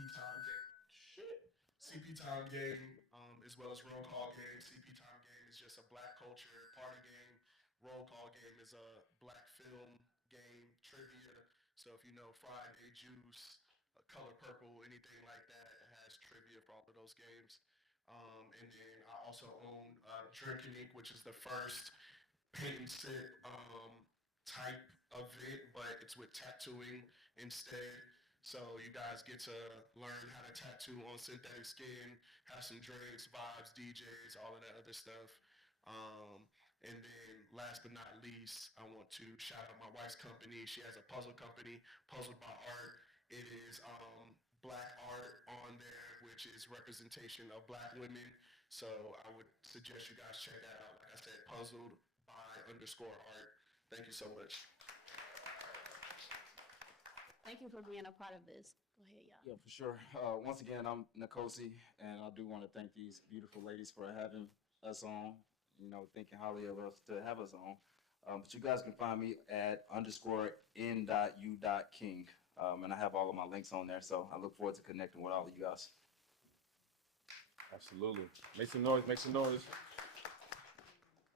time game, as well as roll call game. CP time game is just a black culture party game. Roll call game is a black film game, trivia. So if you know Friday Juice, Color Purple, anything like that, it has trivia for all of those games. And then I also own Drinking Ink, which is the first paint and sip type of it, but it's with tattooing instead. So you guys get to learn how to tattoo on synthetic skin, have some drinks, vibes, DJs, all of that other stuff. And then last but not least, I want to shout out my wife's company. She has a puzzle company, Puzzled by Art. It is black art on there, which is representation of black women. So I would suggest you guys check that out. Like I said, Puzzled by _art. Thank you so much. Thank you for being a part of this. Go ahead, y'all. Yeah, for sure. Once again, I'm Nkosiking, and I do want to thank these beautiful ladies for having us on, thinking highly of us to have us on. But you guys can find me at _n.u.king. And I have all of my links on there, so I look forward to connecting with all of you guys. Absolutely. Make some noise.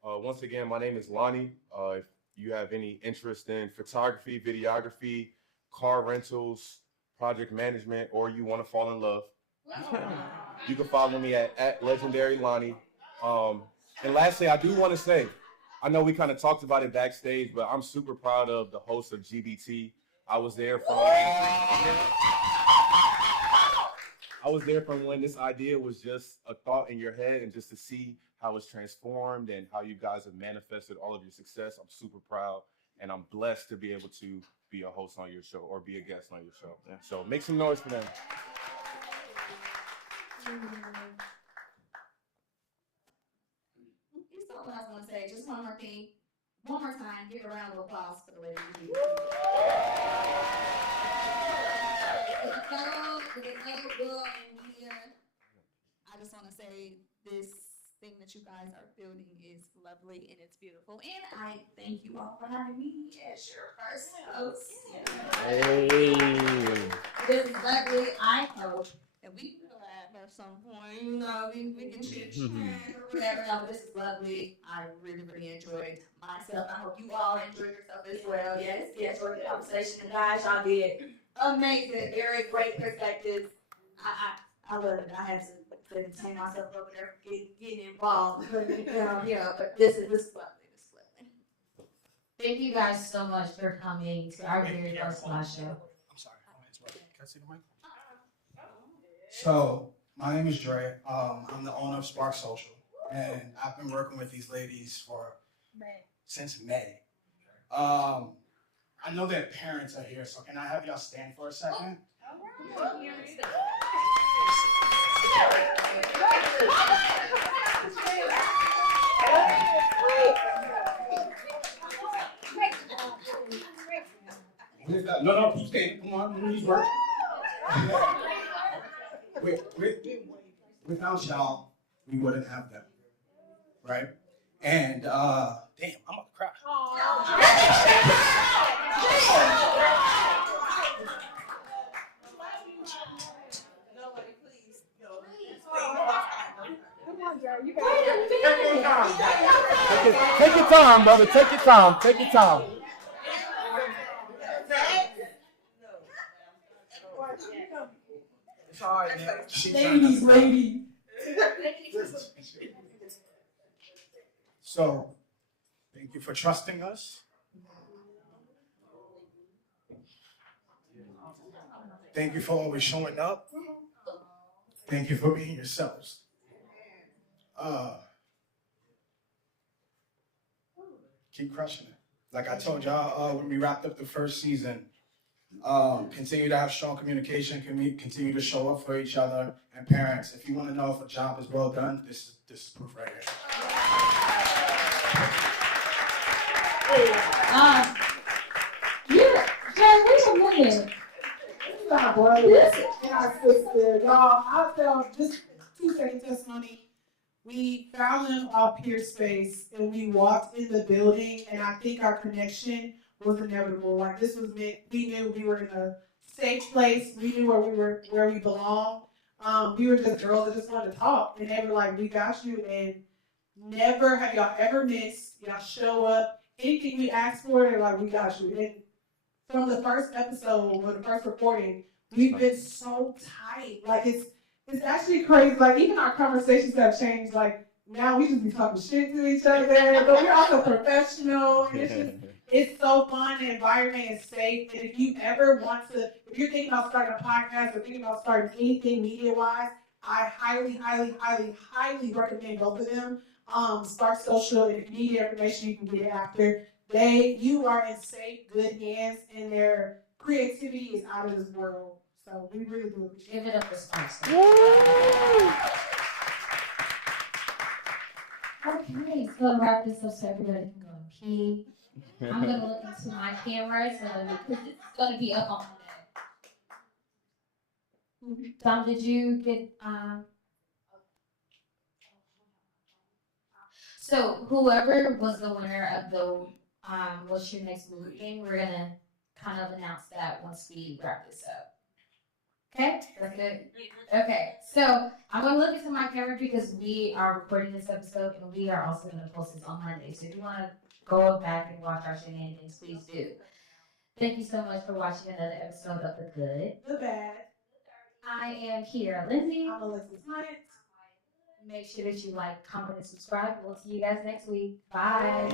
Once again, my name is Lonnie. If you have any interest in photography, videography, car rentals, project management, or you want to fall in love, you can follow me at legendary.lani. And lastly, I do want to say, I know we kind of talked about it backstage, but I'm super proud of the host of GBT. I was there from when this idea was just a thought in your head, and just to see how it's transformed and how you guys have manifested all of your success. I'm super proud, and I'm blessed to be able to be a host on your show or be a guest on your show. Yeah. So make some noise for them. Here's what I was going to say. Just one more thing. One more time, give a round of applause for the lady. I just want to say this thing that you guys are building is lovely and it's beautiful. And I thank you all for having me as your first host. Hey. This is lovely. I hope that we can collab at some point. You know, we can chit chat or whatever. No, this is lovely. I really, really enjoyed myself. I hope you all enjoyed yourself as well. Yes, enjoyed the conversation. And guys, y'all did amazing. Very great perspectives. I love it. I had to entertain myself over there getting involved. But this is lovely. This is lovely. Thank you guys so much for coming to our very first live show. I'm sorry. Can I see the mic? So, my name is Dre. I'm the owner of Spark Social, and I've been working with these ladies since May. I know their parents are here, so can I have y'all stand for a second? No, keep staying. Come on, please work. Without y'all, we wouldn't have them, right? And damn, I'm gonna cry. Take your time, brother. Take your time. Take your time. It's all right, man. Lady. So, thank you for trusting us. Thank you for always showing up. Thank you for being yourselves. Keep crushing it. Like I told y'all when we wrapped up the first season, continue to have strong communication, continue to show up for each other, and parents, if you want to know if a job is well done, this is proof right Yeah, Jay, wait a minute. Stop, boy. Listen, our sister, y'all. I felt just 2-second testimony. We found them off Peer Space, and we walked in the building, and I think our connection was inevitable. Like this was meant. We knew we were in a safe place. We knew where we belonged. We were just girls that just wanted to talk, and they were like, "We got you." And never have y'all ever missed. Y'all show up. Anything we asked for, they're like, "We got you." And from the first episode or the first recording, we've been so tight. Like it's actually crazy. Like even our conversations have changed. Like now we just be talking shit to each other, but we're also professional. And it's so fun. The environment is safe. And if you ever want to, if you're thinking about starting a podcast or thinking about starting anything media-wise, I highly, highly, highly, highly recommend both of them. Spark Social, and if you need the information, you can get it after. You are in safe, good hands, and their creativity is out of this world. So we really do appreciate it. Give it up for Spark Social. Okay, so to wrap this up so everybody can go and pee. I'm gonna look into my camera because it's gonna be up on today. Tom, did you get So whoever was the winner of the What's Your Next Move game, we're gonna kind of announce that once we wrap this up. Okay, that's good. Okay, so I'm gonna look into my camera because we are recording this episode and we are also gonna post this on Monday. So if you want to go back and watch our shenanigans, please do. Thank you so much for watching another episode of The Good, The Bad. I am Kiera Lindsay. I'm Alexis IG. Make sure that you like, comment, and subscribe. We'll see you guys next week. Bye.